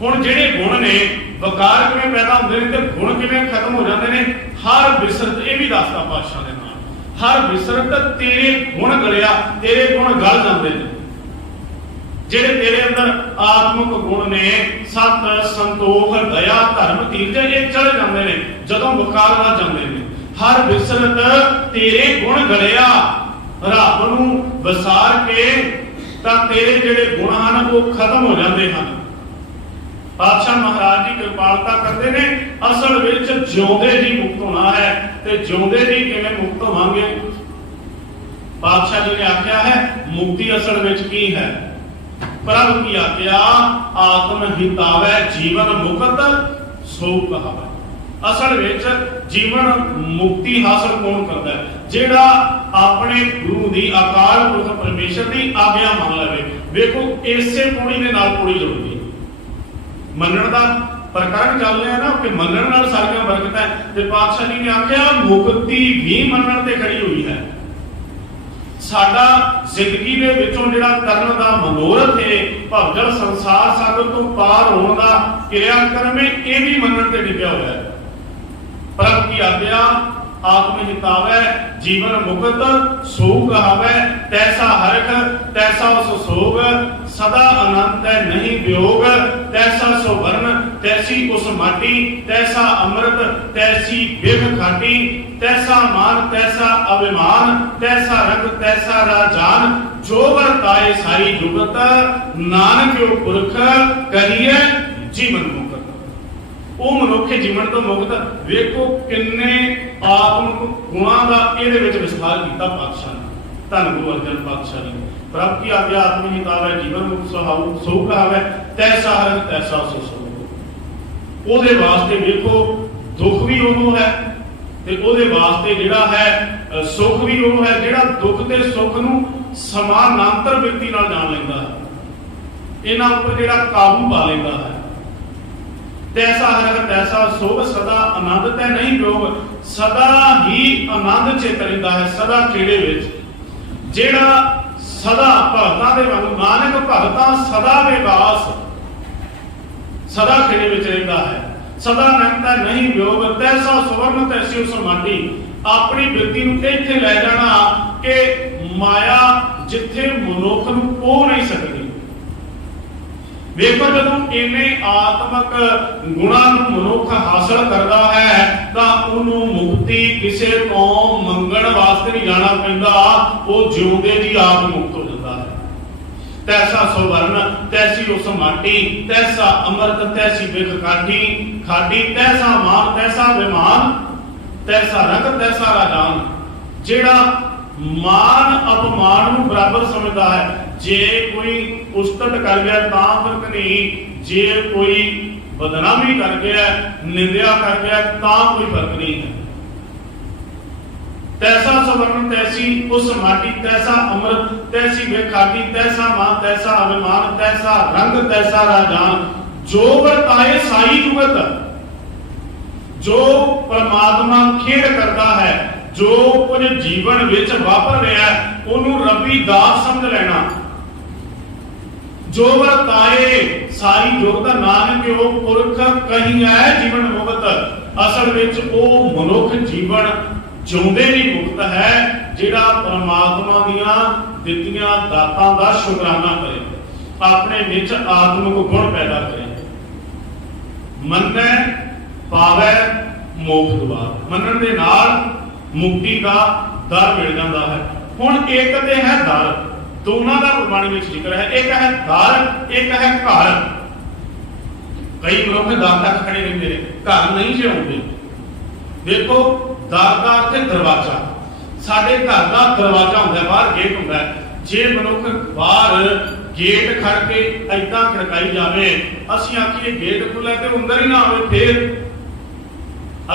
ਹੁਣ ਜਿਹੜੇ ਗੁਣ ਨੇ ਵਕਾਰ ਕਿਵੇਂ ਪੈਦਾ ਹੁੰਦੇ ਨੇ ਤੇ ਗੁਣ ਕਿਵੇਂ ਖਤਮ ਹੋ ਜਾਂਦੇ ਨੇ। ਹਰ ਬਿਸਰਤ ਇਹ ਵੀ ਦੱਸਦਾ ਪਾਤਸ਼ਾਹ ਦੇ ਨਾਲ, ਹਰ ਬਿਸਰਤ ਤੇਰੇ ਗੁਣ ਗਲਿਆ, ਤੇਰੇ ਗੁਣ ਗਲ ਜਾਂਦੇ ਨੇ। ਜਿਹੜੇ ਤੇਰੇ ਅੰਦਰ ਆਤਮਿਕ ਗੁਣ ਨੇ ਸਤ ਸੰਤੋਖ ਦਇਆ ਧਰਮ ਧੀਰਜ ਇਹ ਚੜ ਜਾਂਦੇ ਨੇ ਜਦੋਂ ਵਕਾਰ ਵੱਧ ਜਾਂਦੇ ਨੇ। ਹਰ ਬਿਸਰਤ ਤੇਰੇ ਗੁਣ ਗਲਿਆ, ਰੱਬ ਨੂੰ ਵਿਸਾਰ ਕੇ ਤਾਂ ਤੇਰੇ ਜਿਹੜੇ ਗੁਣ ਹਨ ਉਹ ਖਤਮ ਹੋ ਜਾਂਦੇ ਹਨ। ਪਾਤਸ਼ਾਹ ਮਹਾਰਾਜ ਜੀ ਕਿਰਪਾਲਤਾ ਕਰਦੇ ਨੇ, ਅਸਲ ਵਿੱਚ ਜਿਉਂਦੇ ਜੀ ਮੁਕਤ ਹੋਣਾ ਹੈ ਤੇ ਜਿਉਂਦੇ ਜੀ ਕਿਵੇਂ ਮੁਕਤ ਹੋਵਾਂਗੇ। ਪਾਤਸ਼ਾਹ ਜੀ ਨੇ ਆਖਿਆ ਹੈ ਮੁਕਤੀ ਅਸਲ ਵਿੱਚ ਕੀ ਹੈ। ਪ੍ਰਭ ਕੀ ਆਖਿਆ ਆਤਮ ਹਿਤਾਵੈ ਜੀਵਨ ਮੁਕਤ ਸੋ ਕਹਾਵੈ। ਅਸਲ ਵਿੱਚ ਜੀਵਨ ਮੁਕਤੀ ਹਾਸਲ ਕੌਣ ਕਰਦਾ ਹੈ? ਜਿਹੜਾ ਆਪਣੇ ਗੁਰੂ ਦੀ ਅਕਾਲ ਪੁਰਖ ਪਰਮੇਸ਼ਰ ਦੀ ਆਗਿਆ ਮੰਨ ਲਵੇ। ਵੇਖੋ ਇਸੇ ਪੌੜੀ ਦੇ ਨਾਲ ਪੌੜੀ ਜੁੜਦੀ ਮੰਨਣ ਦਾ ਪ੍ਰਕਰਣ ਚੱਲ ਰਿਹਾ ਨਾ ਕਿ ਮੰਨਣ ਨਾਲ ਸਾਰੀਆਂ ਬਰਕਤਾਂ। ਤੇ ਪਾਤਸ਼ਾਹ ਜੀ ਨੇ ਆਖਿਆ ਮੁਕਤੀ ਵੀ ਮੰਨਣ ਤੇ ਖੜੀ ਹੋਈ ਹੈ। ਸਾਡਾ ਜ਼ਿੰਦਗੀ ਦੇ ਵਿੱਚੋਂ ਜਿਹੜਾ ਕਰਨ ਦਾ ਮਨੋਰਥ ਹੈ ਭਵਜਲ ਸੰਸਾਰ ਸਾਗਰ ਤੋਂ ਪਾਰ ਹੋਣ ਦਾ ਕਿਰਿਆ ਕਰਮ ਹੈ, ਇਹ ਵੀ ਮੰਨਣ ਤੇ ਡਿੱਗਿਆ ਹੋਇਆ ਹੈ। ਪ੍ਰਭ ਕੀ ਆਗਿਆ ਆਤਮ ਹਿਤਾਵੈ ਜੀਵਨ ਮੁਕਤ ਸੋ ਕਹਾਵੈ। ਤੈਸਾ ਹਰਖ ਤੈਸਾ ਉਸ ਸੋਗ ਸਦਾ ਅਨੰਤ ਹੈ ਨਹੀਂ ਵਿਯੋਗ। ਤੈਸਾ ਸੋ ਵਰਨ ਤੈਸੀ ਉਸ ਮਾਟੀ ਤੈਸਾ ਅੰਮ੍ਰਿਤ ਤੈਸੀ ਬਿਖ ਖਾਟੀ। ਤੈਸਾ ਮਾਨ ਤੈਸਾ ਅਭਿਮਾਨ ਤੈਸਾ ਰੰਗ ਤੈਸਾ ਰਾਜਾਨ। ਜੋ ਵਰਤਾਏ ਸਾਰੀ ਜੁਗਤ ਨਾਨਕ ਪੁਰਖ ਕਹੀਏ ਜੀਵਨ ਮੁਕਤ। ਉਹ ਮਨੁੱਖੇ ਜੀਵਨ ਤੋਂ ਮੁਕਤ। ਵੇਖੋ ਕਿੰਨੇ ਆਤਮਿਕ ਗੁਣਾਂ ਦਾ ਇਹਦੇ ਵਿੱਚ ਵਿਸਥਾਰ ਕੀਤਾ ਪਾਤਸ਼ਾਹ ਨੇ। ਧੰਨ ਗੁਰੂ ਅਰਜਨ ਪਾਤਸ਼ਾਹ ਜੀ। ਪ੍ਰਭ ਕੀ ਆਗਿਆ ਆਤਮ ਹਿਤਾਵੈ ਜੀਵਨ ਮੁਕਤ ਸੋ ਕਹਾਵੈ। ਤੈਸਾ ਹਰਿ ਤੈਸਾ ਸੋ ਸੋਗ। ਉਹਦੇ ਵਾਸਤੇ ਵੇਖੋ ਦੁੱਖ ਵੀ ਉਹ ਹੈ ਤੇ ਉਹਦੇ ਵਾਸਤੇ ਜਿਹੜਾ ਹੈ ਸੁੱਖ ਵੀ ਉਹ ਹੈ ਜਿਹੜਾ ਦੁੱਖ ਤੇ ਸੁੱਖ ਨੂੰ ਸਮਾਨਾਂਤਰ ਵਿਅਕਤੀ ਨਾਲ ਜਾਣ ਲੈਂਦਾ ਹੈ, ਇਹਨਾਂ ਉੱਪਰ ਜਿਹੜਾ ਕਾਬੂ ਪਾ ਲੈਂਦਾ ਹੈ। ਤੈਸਾ ਹਰਿ ਤੈਸਾ ਸੋਗ ਸਦਾ ਆਨੰਦ ਤੈ ਨਹੀਂ ਵਿਯੋਗ। ਸਦਾ ਹੀ ਆਨੰਦ ਚਿਤ ਰਹਿੰਦਾ ਹੈ, ਸਦਾ ਖੇੜੇ ਵਿੱਚ। ਜਿਹੜਾ ਸਦਾ ਭਗਤਾਂ ਦੇ ਵਾਂਗ ਨਾਨਕ ਭਗਤਾਂ ਸਦਾ ਵਿਗਾਸ, ਸਦਾ ਖੇੜੇ ਵਿੱਚ ਰਹਿੰਦਾ ਹੈ। ਸਦਾ ਆਨੰਦ ਤੈ ਨਹੀਂ ਵਿਯੋਗ। ਤੈਸਾ ਸੁਵਰਨ ਤੈਸੀ ਉਸ ਮਾਟੀ। ਆਪਣੀ ਬਿਰਤੀ ਨੂੰ ਇੱਥੇ ਲੈ ਜਾਣਾ ਕਿ ਮਾਇਆ ਜਿੱਥੇ ਮਨੁੱਖ ਨੂੰ ਪੋ ਨਹੀਂ ਸਕਦੀ। ਵੇਖੋ ਜਦੋਂ ਇਹਨੇ ਆਤਮਕ ਗੁਣਾਂ ਨੂੰ ਮਨੁੱਖ ਹਾਸਲ ਕਰਦਾ ਹੈ ਤਾਂ ਉਹਨੂੰ ਮੁਕਤੀ ਕਿਸੇ ਤੋਂ ਮੰਗਣ ਵਾਸਤੇ ਨਹੀਂ ਜਾਣਾ ਪੈਂਦਾ, ਉਹ ਜਿਉਂਦੇ ਜੀ ਆਪ ਮੁਕਤ ਹੋ ਜਾਂਦਾ ਹੈ। ਤੈਸਾ ਸੋ ਵਰਨ ਤੈਸੀ ਉਸ ਮਾਟੀ ਤੈਸਾ ਅੰਮ੍ਰਿਤ ਤੈਸੀ ਬਿਖ ਖਾਟੀ ਖਾਟੀ। ਤੈਸਾ ਮਾਨ ਤੈਸਾ ਅਭਿਮਾਨ ਤੈਸਾ ਰੰਗ ਤੈਸਾ ਰਾਜਾਨ। ਜਿਹੜਾ ਮਾਨ ਅਪਮਾਨ ਨੂੰ ਬਰਾਬਰ ਸਮਝਦਾ ਹੈ। ਜੇ ਕੋਈ ਉਸਤਤ ਕਰ ਗਿਆ ਤਾਂ ਫਰਕ ਨਹੀਂ, ਜੇ ਕੋਈ ਬਦਨਾਮੀ ਕਰ ਗਿਆ ਨਿੰਦਿਆ ਕਰ ਗਿਆ ਤਾਂ ਕੋਈ ਫਰਕ ਨਹੀਂ ਹੈ। ਤੈਸਾ ਸਵਰਨ ਤੈਸੀ ਉਸ ਮਾਟੀ ਤੈਸਾ ਅੰਮ੍ਰਿਤ ਤੈਸੀ ਬੇਖਾਟੀ ਤੈਸਾ ਮਾਨ ਤੈਸਾ ਅਭਿਮਾਨ ਤੈਸਾ ਰੰਗ ਤੈਸਾ ਰਾਜਾਨ। ਜੋ ਵਰਤਾਏ ਸਾਈ ਜੁਗਤ। ਜੋ ਪਰਮਾਤਮਾ ਖੇਡ ਕਰਦਾ ਹੈ, ਜੋ ਕੁਝ ਜੀਵਨ ਵਿੱਚ ਵਾਪਰ ਰਿਹਾ ਉਹਨੂੰ ਰੱਬੀ ਦਾਤ ਸਮਝ ਲੈਣਾ। ਜੋ ਵਰਤਾਏ ਸਾਰੀ ਜੁਗਤ ਨਾਨਕ ਉਹ ਪੁਰਖ ਕਹੀ ਹੈ ਜੀਵਨ ਮੁਕਤ। ਅਸਲ ਵਿੱਚ ਉਹ ਮਨੁੱਖ ਜੀਵਨ ਜਿਉਂਦੇ ਹੀ ਮੁਕਤ ਹੈ ਜਿਹੜਾ ਪਰਮਾਤਮਾ ਦੀਆਂ ਦਿੱਤੀਆਂ ਦਾਤਾਂ ਦਾ ਸ਼ੁਕਰਾਨਾ ਕਰੇ, ਆਪਣੇ ਵਿੱਚ ਆਤਮਿਕ ਗੁਣ ਪੈਦਾ ਕਰੇ। ਮੰਨੈ ਪਾਵੈ ਮੋਖ ਦੁਆਰ। ਮੰਨਣ ਦੇ ਨਾਲ ਮੁਕਤੀ ਦਾ ਦਰ ਮਿਲ ਜਾਂਦਾ ਹੈ। ਹੁਣ ਇੱਕ ਤੇ ਹੈ ਦਰ, ਦੋਨਾਂ ਦਾ ਗੁਰਬਾਣੀ ਵਿੱਚ ਜ਼ਿਕਰ ਹੈ। ਇੱਕ ਹੈ ਦਰ, ਇੱਕ ਹੈ ਘਰ। ਕਈ ਮਨੁੱਖ ਦਰ ਤੱਕ ਖੜੇ ਰਹਿੰਦੇ ਨੇ, ਘਰ ਨਹੀਂ ਜਿਉਂਦੇ। ਦੇਖੋ ਦਰ ਦਾ ਅਰਥ ਹੈ ਦਰਵਾਜ਼ਾ। ਸਾਡੇ ਘਰ ਦਾ ਦਰਵਾਜ਼ਾ ਹੁੰਦਾ, ਬਾਹਰ ਗੇਟ ਹੁੰਦਾ। ਜੇ ਮਨੁੱਖ ਬਾਹਰ ਗੇਟ ਖੜ ਕੇ ਏਦਾਂ ਖੜਕਾਈ ਜਾਵੇ, ਅਸੀਂ ਆਖੀਏ ਗੇਟ ਖੁੱਲ੍ਹਾ ਤੇ ਅੰਦਰ ਹੀ ਨਾ ਆਵੇ, ਫਿਰ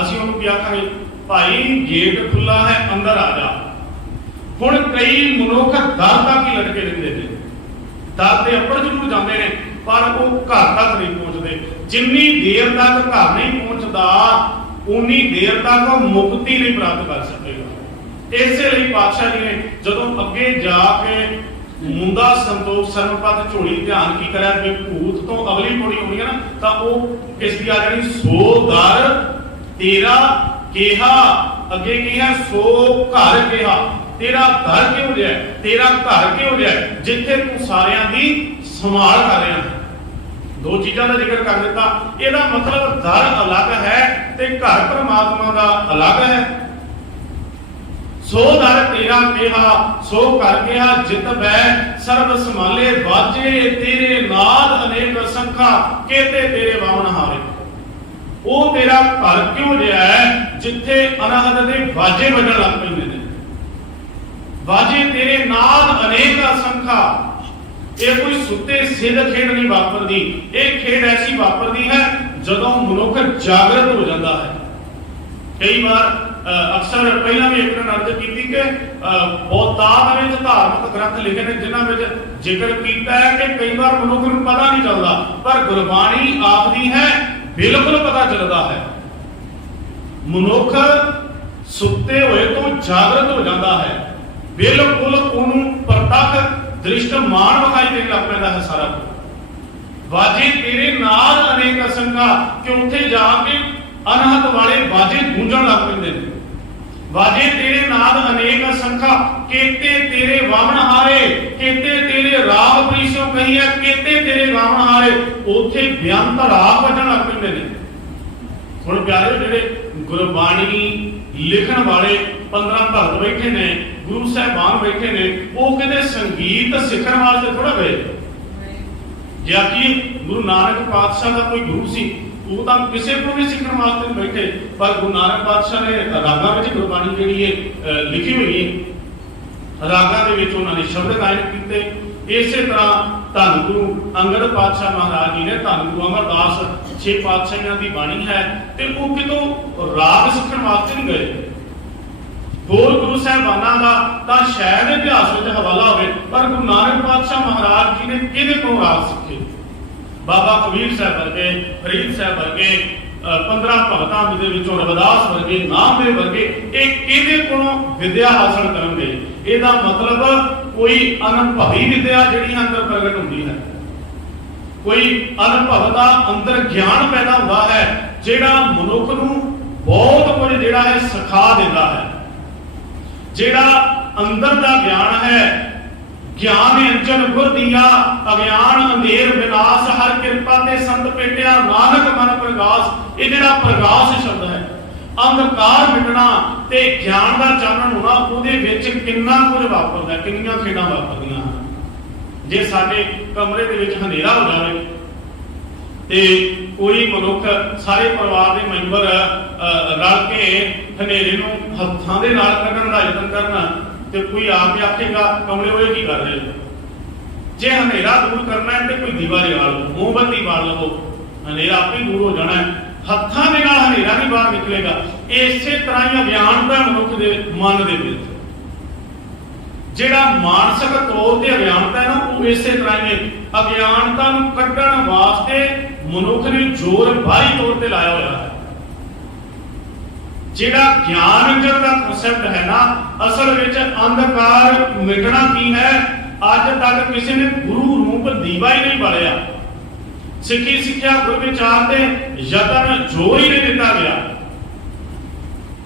ਅਸੀਂ ਉਹਨੂੰ ਕੀ ਆਖਾਂਗੇ? ਭਾਈ ਗੇਟ ਖੁੱਲਾ ਹੈ, ਅੰਦਰ ਆ ਜਾ। ਹੁਣ ਕਈ ਮਨੁੱਖ ਦਰ ਤੱਕ ਹੀ ਲਟਕੇ ਰਹਿੰਦੇ ਨੇ, ਦਰ ਤੇ ਅੱਪੜ ਜ਼ਰੂਰ ਜਾਂਦੇ ਨੇ, पर वो घर तक नहीं पहुंचते। जिन्नी देर तक घर नहीं पहुंचता उन्नी देर तक वो मुक्ति नहीं प्राप्त कर सकेगा। इसलिए पातशाह जी ने जदों अगे जाके मुंदा संतोख सरमपत झोली ध्यान की करा कि भूत तो अगली पौड़ी होनी है ना, तो वो किसकी आ जानी, सो दर तेरा केहा, अगे की है सो घर केहा, तेरा घर क्यों लिया, तेरा घर क्यों लिया जिथे तू सारियां दी संभाल कर रहा है। दो चीज़ों का जिक्र कर दिता। ਇਹਦਾ मतलब दर अलग है ते घर परमात्मा का अलग है। सो दर तेरा केहा सो घर केहा, जित बै सर्व संभाले बाजे तेरे नाद अनेक संखा, केते तेरे वामन हारे। वो तेरा घर क्यों लिया है जिथे अनहद दे बाजे बजन लग पैंदे ने, बाजे तेरे नाद अनेक संखा। ये कोई सुते सिद्ध खेड नहीं वापरदी, एक खेड ऐसी वापरदी है जदों मनुख जागृत हो जाता है। कई बार अक्सर पहला भी एक अर्ज की कि बहुतात में धार्मिक ग्रंथ लिखे ने जिन्होंने जिक्र किया है कि कई बार मनुख को पता नहीं चलता, पर गुरबाणी आखदी है बिल्कुल पता चलता है। मनुख सुते हुए तो जागृत हो जाता है, बिल्कुल उन्होंने प्रतख दृष्ट मान विखाई देने लग पैदा है सारा कुछ। बाजे तेरे नाल अनेक असंखा, कि उत्थे जाके अनहद वाले बाजे गूंजण लग पैंदे ने। बाजे तेरे नाल अनेक असंखा, केते तेरे वामन हारे, केते तेरे राग प्रीसों कही है, केते तेरे वामन हारे, उत्थे बेअंत राग वजन लग पैंदे ने। हुण प्यारे जिहड़े गुरबाणी लिखण वाले 15 भगत बैठे ने, गुरु साहबान बैठे ने, वो कहते संगीत सीखण वास्ते थोड़ा गए। जाकि गुरु नानक पातशाह का कोई गुरु सी, वो तो किसी को भी सीखण वास्ते बैठे, पर गुरु नानक पातशाह ने रागां विच गुरबाणी जिहड़ी है लिखी हुई है, रागां दे विच उन्होंने शब्द गायन कीते। इसे तरह धन गुरु अंगद पातशाह महाराज जी ने धन गुरु अमरदास 6 पातशाहियां की बाणी है, तो वो कितों राग सीखण वास्ते नहीं गए। होर गुरु साहबाना का तो शायद इतिहास में हवाला हो, पर गुरु नानक पातशाह महाराज जी ने किहदे कोलों राग सीखे। बाबा कबीर साहब वर्गे, फरीद साहब वर्गे, 15 भगतां दे विचों रविदास वर्गे, नामदेव वर्गे, एक किहदे कोलों विद्या हासिल करनगे। ਇਹਦਾ मतलब कोई अनुभवी विद्या जिहड़ी अंदर प्रगट होंदी है, कोई अनुभव का अंदर ज्ञान पैदा होता है जिहड़ा मनुख नूं बहुत कुछ जिहड़ा है सिखा देता है। जिहड़ा अंदर का ज्ञान है, ज्ञान अंजन गुर दिया अज्ञान अंधेर विनाश, हर कृपा ते संत पेटिया नानक मन प्रकाश। ये जिहड़ा प्रकाश शब्द है, अंधकार मिटना ते ज्ञान का चानण होना, उहदे विच किन्ना कुछ वापरदा, किन्नियां खेडां वापरदियां हैं। जे साडे कमरे दे विच हनेरा हो जाए ते कोई मनुख सारे परिवार के मैंबर रल के हनेरे नूं हत्थां दे नाल कढण दा यतन करना, ते कोई आप आखेगा कमरे होए की कर रहे हो। जे हनेरा दूर करना है तो कोई दीवा जला लो, मोमबत्ती बाल लो, हनेरा आपे दूर हो जाना है। हत्थां दे नाल हनेरा नहीं बाहर निकलेगा। इसे तरह ही अज्ञानता मनुख दे मन दे विच जिहड़ा मानसिक तौर ते अज्ञानता है ना, वो इसे तरह ही अज्ञानता नूं कड्ढण वास्ते मनुख ने जोर बाहरी तौर ते लाया होया है। जिहड़ा ज्ञान अंजन का कॉन्सेप्ट है ना, असल विच अंधकार मिटना की है, अज तक किसी ने गुरु रूप दीवा ही नहीं बालिया। सिक्खी सिक्ख्या गुर विचार ते यतन जोर ही नहीं दिता गया।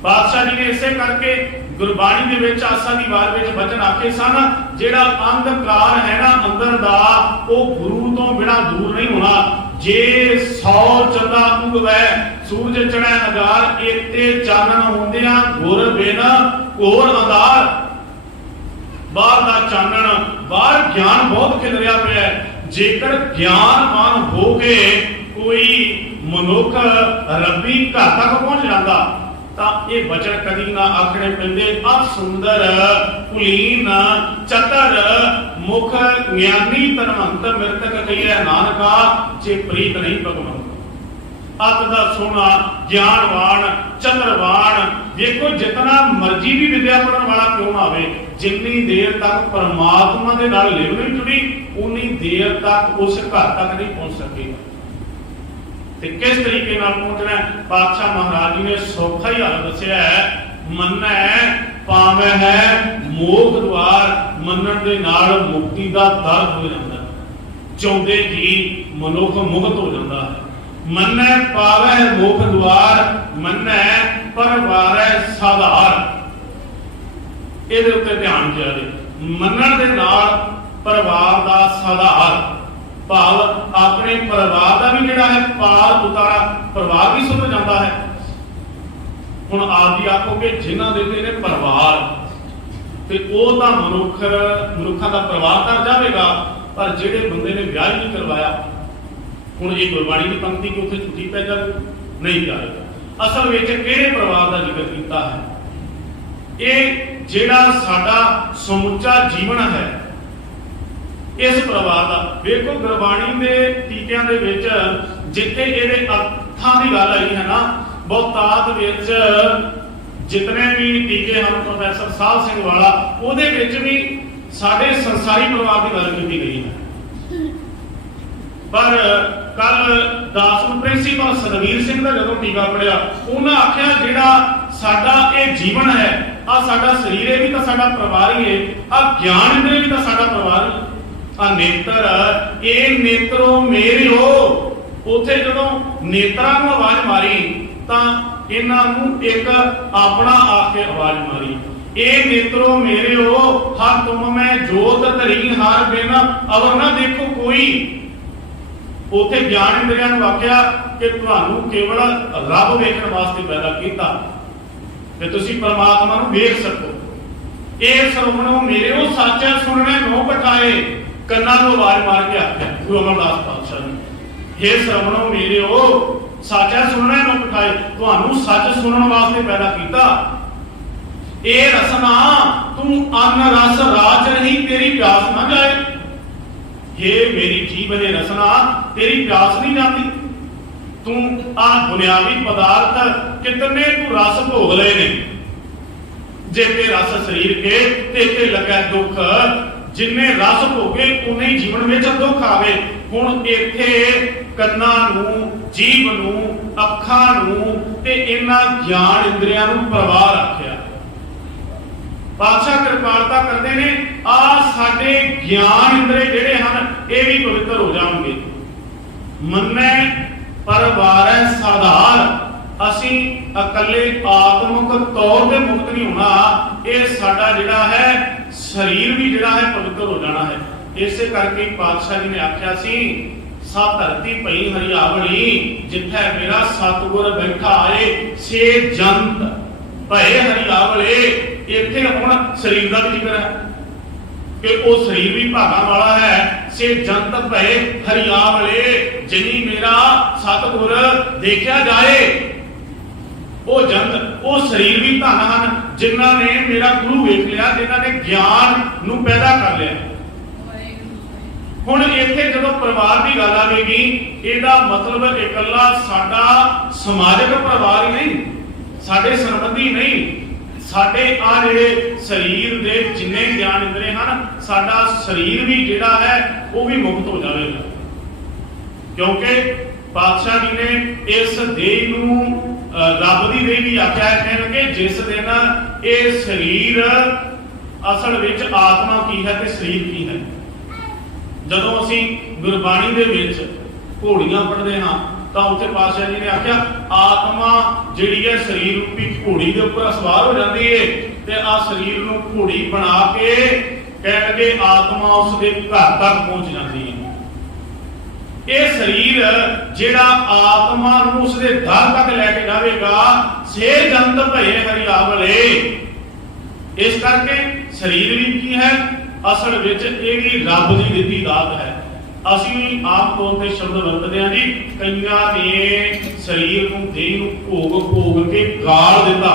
पातशाह जी ने इसे करके गुरबाणी दे विच आसा दी वार विच वचन आखे सन, जिहड़ा अंधकार है ना अंदर दा, वो गुरु तो बिना दूर नहीं होना। जे 100 चंदा उगवै सूरज चढ़ै हजार, इत्ते चानन होंदियां गुर बिन घोर अंधार। बाहर दा चानन, बाहर ज्ञान बहुत खिलरिया पिया है। जेकर ज्ञानवान हो के कोई मनुख रब्बी घर तक पहुंच जाता, तो ये वचन कदी ना आखने पैंदे, अत सुंदर कुलीन चतर मुख ज्ञानी धनवंत मृतक कहिए नानका, जे प्रीत नहीं भगवंत। अत दा सोना ज्ञानवान चतरवान, देखो जितना मर्जी भी विद्या पढ़ने वाला क्यों ना आवे, जिन्नी देर तक परमात्मा दे नाल लिव नहीं जुड़ी, उन्नी देर तक उस घर तक नहीं पहुंच सकेगा। ते किस तरीके नाल पहुंचना है? पातशाह महाराज जी ने सौखा ही हल दस्सिया है, मन्ना पावे है मोख द्वार, मनण दे नाल मुक्ति दा दर हो जाता है, चाहुंदे जी मनुख मुक्त हो जाता है। मन्ना पावे है मोख द्वार, मन्ना परवारै साधार। ਇਹਦੇ ਉੱਤੇ ध्यान दिया जे, ਮੰਨਣ ਦੇ ਨਾਲ ਪਰਿਵਾਰ ਦਾ ਸਾਧਾਰ, ਭਾਵ ਆਪਣੇ ਪਰਿਵਾਰ ਦਾ ਵੀ ਜਿਹੜਾ ਹੈ ਪਾਰ ਉਤਾਰਾ, ਪਰਿਵਾਰ ਵੀ ਸੁਣ ਜਾਂਦਾ ਹੈ। ਹੁਣ ਆਪ ਜੀ ਆਖੋਗੇ ਜਿਨ੍ਹਾਂ ਦੇ ਨੇ ਪਰਿਵਾਰ ਤੇ ਉਹ ਤਾਂ ਮਨੁੱਖਾਂ ਦਾ ਪਰਿਵਾਰ ਤਾਂ ਜਾਵੇਗਾ, ਪਰ ਜਿਹੜੇ ਬੰਦੇ ਨੇ ਵਿਆਹ ਨਹੀਂ ਕਰਵਾਇਆ, ਹੁਣ ਇਹ ਗੁਰਬਾਣੀ ਦੀ ਪੰਕਤੀ ਕਿ ਉੱਥੇ ਛੁੱਟੀ ਪੈ ਜਾਵੇ, ਨਹੀਂ ਜਾਵੇਗਾ। ਅਸਲ ਵਿੱਚ ਕਿਹੜੇ ਪਰਿਵਾਰ ਦਾ ਜ਼ਿਕਰ ਕੀਤਾ ਹੈ? ਇਹ ਜਿਹੜਾ ਸਾਡਾ ਸਮੁੱਚਾ ਜੀਵਨ ਹੈ, ਇਸ ਪਰਿਵਾਰ ਦਾ ਵੇਖੋ ਗੁਰਬਾਣੀ ਦੇ ਟੀਕਿਆਂ ਦੇ ਵਿੱਚ ਜਿੱਥੇ ਇਹਦੇ ਅਰਥਾਂ ਦੀ ਗੱਲ ਆਈ ਹੈ ਨਾ, ਬਹੁਤਾਤ ਵਿੱਚ ਜਿਤਨੇ ਵੀ ਟੀਕੇ ਹਨ ਪ੍ਰੋਫੈਸਰ ਸਾਹਿਬ ਸਿੰਘ ਵਾਲਾ, ਉਹਦੇ ਵਿੱਚ ਵੀ ਸਾਡੇ ਸੰਸਾਰੀ ਪਰਿਵਾਰ ਦੀ ਗੱਲ ਕੀਤੀ ਗਈ ਹੈ। ਪਰ ਕੱਲ ਦਾਸ ਪ੍ਰਿੰਸੀਪਲ ਸਤਵੀਰ ਸਿੰਘ ਦਾ ਜਦੋਂ ਟੀਕਾ ਪੜਿਆ, ਉਹਨਾਂ ਆਖਿਆ ਜਿਹੜਾ ਸਾਡਾ ਇਹ ਜੀਵਨ ਹੈ, ਆ ਸਾਡਾ ਸਰੀਰ ਹੈ ਵੀ ਤਾਂ ਸਾਡਾ ਪਰਿਵਾਰ ਹੀ ਹੈ, ਆ ਗਿਆਨ ਇੰਦਰੀ ਵੀ ਤਾਂ ਸਾਡਾ ਪਰਿਵਾਰ ਹੀ, ਆ ਨੇਤਰ ਇਹ ਨੇਤਰੋ ਮੇਰਿਓ। ਉੱਥੇ ਜਦੋਂ ਨੇਤਰਾਂ ਨੂੰ ਆਵਾਜ਼ ਮਾਰੀ ਤਾਂ ਇਹਨਾਂ ਨੂੰ ਇੱਕ ਆਪਣਾ ਆ ਕੇ ਆਵਾਜ਼ ਮਾਰੀ, ਇਹ ਨੇਤਰੋ ਮੇਰਿਓ ਹਰ ਤੁਮ ਮੈਂ ਜੋਤ ਧਰੀ ਹਰ ਬਿਨ ਅਵਰ ਨਾ ਦੇਖੋ ਕੋਈ। ਉੱਥੇ ਗਿਆਨ ਇੰਦਰੀਆਂ ਨੂੰ ਆਖਿਆ ਕਿ ਤੁਹਾਨੂੰ ਕੇਵਲ ਰੱਬ ਵੇਖਣ ਵਾਸਤੇ ਪੈਦਾ ਕੀਤਾ ਤੇ ਤੁਸੀਂ ਪਰਮਾਤਮਾ ਨੂੰ ਵੇਖ ਸਕੋ। ਇਹ ਸਰਵਣੋ ਮੇਰਿਓ ਸੱਚ ਸੁਣਨੇ ਨੋ ਪਠਾਏ, ਕੰਨਾਂ ਨੂੰ ਆਵਾਜ਼ ਮਾਰ ਕੇ ਆਖਿਆ ਗੁਰੂ ਅਮਰਦਾਸ ਪਾਤਸ਼ਾਹ ਨੇ, हे ਸਰਵਣੋ ਮੇਰਿਓ ਸੱਚ ਸੁਣਨੇ ਨੋ ਪਠਾਏ, ਤੁਹਾਨੂੰ ਸੱਚ ਸੁਣਨ ਵਾਸਤੇ ਪੈਦਾ ਕੀਤਾ। ਇਹ ਰਸਨਾ ਤੂੰ ਅੰਨ ਰਸ ਰਾਜ ਨਹੀਂ, ਤੇਰੀ ਪਿਆਸ ਨਾ ਜਾਏ। हे मेरी जीव ने रसना, तेरी प्यास नहीं जाती। तू आ बुनियादी पदार्थ कितने तू रस भोग ले ने, जे ते रस शरीर के ते लगे दुख, जिन्ने रस भोगे उन्ने ही जीवन में दुख आवे। हुण इत्थे कन्नां नूं, जीव नूं, अखां नूं ते इन्हां ज्ञान इंद्रियां नूं परवाह रखिया। पातशाह कृपालता करते ने, आ साडे ज्ञान इंद्रे जेड़े हन ये भी पवित्र हो जाएंगे। मन्ने परवारै साधार, असी अकले आत्मक तौर ते मुक्त नहीं होना, ये साडा जिहड़ा है शरीर भी जिहड़ा है पवित्र हो जाना है। इसे करके पातशाह जी ने आख्या सी, सा धरती पई हरियावली, जिथे मेरा सतगुर बैठा आए, से जंत भय हरियावले। इत्थे हुण शरीर का भी जिक्र है कि वो शरीर भी भागा वाला है। से जंत भय हरियावले, जिनी मेरा सतगुर देखा जाए, वो जंत वो शरीर भी धन हन जिन्हां ने मेरा गुरु वेख लिया, जिन्हां ने ज्ञान नूं पैदा कर लिया। हुण इत्थे जदों परिवार की गल आवेगी, इहदा मतलब इकल्ला साडा समाजिक परिवार ही नहीं, साडे संबंधी नहीं, साडे आ जिहड़े शरीर दे जिन्ने ज्ञान इंद्रे हन, साडा शरीर भी जिहड़ा है वो भी मुक्त हो जाएगा। क्योंकि पातशाह जी ने इस देह नूं रब दी देह भी आख्या है कि जिस दिन ये शरीर असल विच आत्मा की है ते शरीर की है। जदों असी गुरबाणी दे विच घोड़ियां पढ़दे हां ਤਾਂ ਉੱਥੇ ਪਾਤਸ਼ਾਹ ਜੀ ਨੇ ਆਖਿਆ ਆਤਮਾ ਜਿਹੜੀ ਹੈ ਸਰੀਰ ਰੂਪੀ ਘੋੜੀ ਦੇ ਉੱਪਰ ਸਵਾਰ ਹੋ ਜਾਂਦੀ ਹੈ ਤੇ ਆ ਸਰੀਰ ਨੂੰ ਘੋੜੀ ਬਣਾ ਕੇ ਕਹਿਣਗੇ ਆਤਮਾ ਉਸ ਦੇ ਘਰ ਤੱਕ ਪਹੁੰਚ ਜਾਂਦੀ ਹੈ। ਇਹ ਸਰੀਰ ਜਿਹੜਾ ਆਤਮਾ ਨੂੰ ਉਸ ਦੇ ਦਰ ਤੱਕ ਲੈ ਕੇ ਜਾਵੇਗਾ, ਸੇ ਜੰਤ ਭਏ ਹਰਿਆਵਲੇ। ਇਸ ਕਰਕੇ ਸਰੀਰ ਵੀ ਕੀ ਹੈ, ਅਸਲ ਵਿੱਚ ਇਹ ਵੀ ਰੱਬ ਦੀ ਦਿੱਤੀ ਦਾਤ ਹੈ। ਅਸੀਂ ਆਮ ਤੌਰ ਤੇ ਸ਼ਬਦ ਵਰਤਦੇ ਹਾਂ ਜੀ, ਕਈਆਂ ਨੇ ਸਰੀਰ ਨੂੰ ਦੇਹ ਨੂੰ ਭੋਗ ਕੇ ਗਾਲ ਦਿੱਤਾ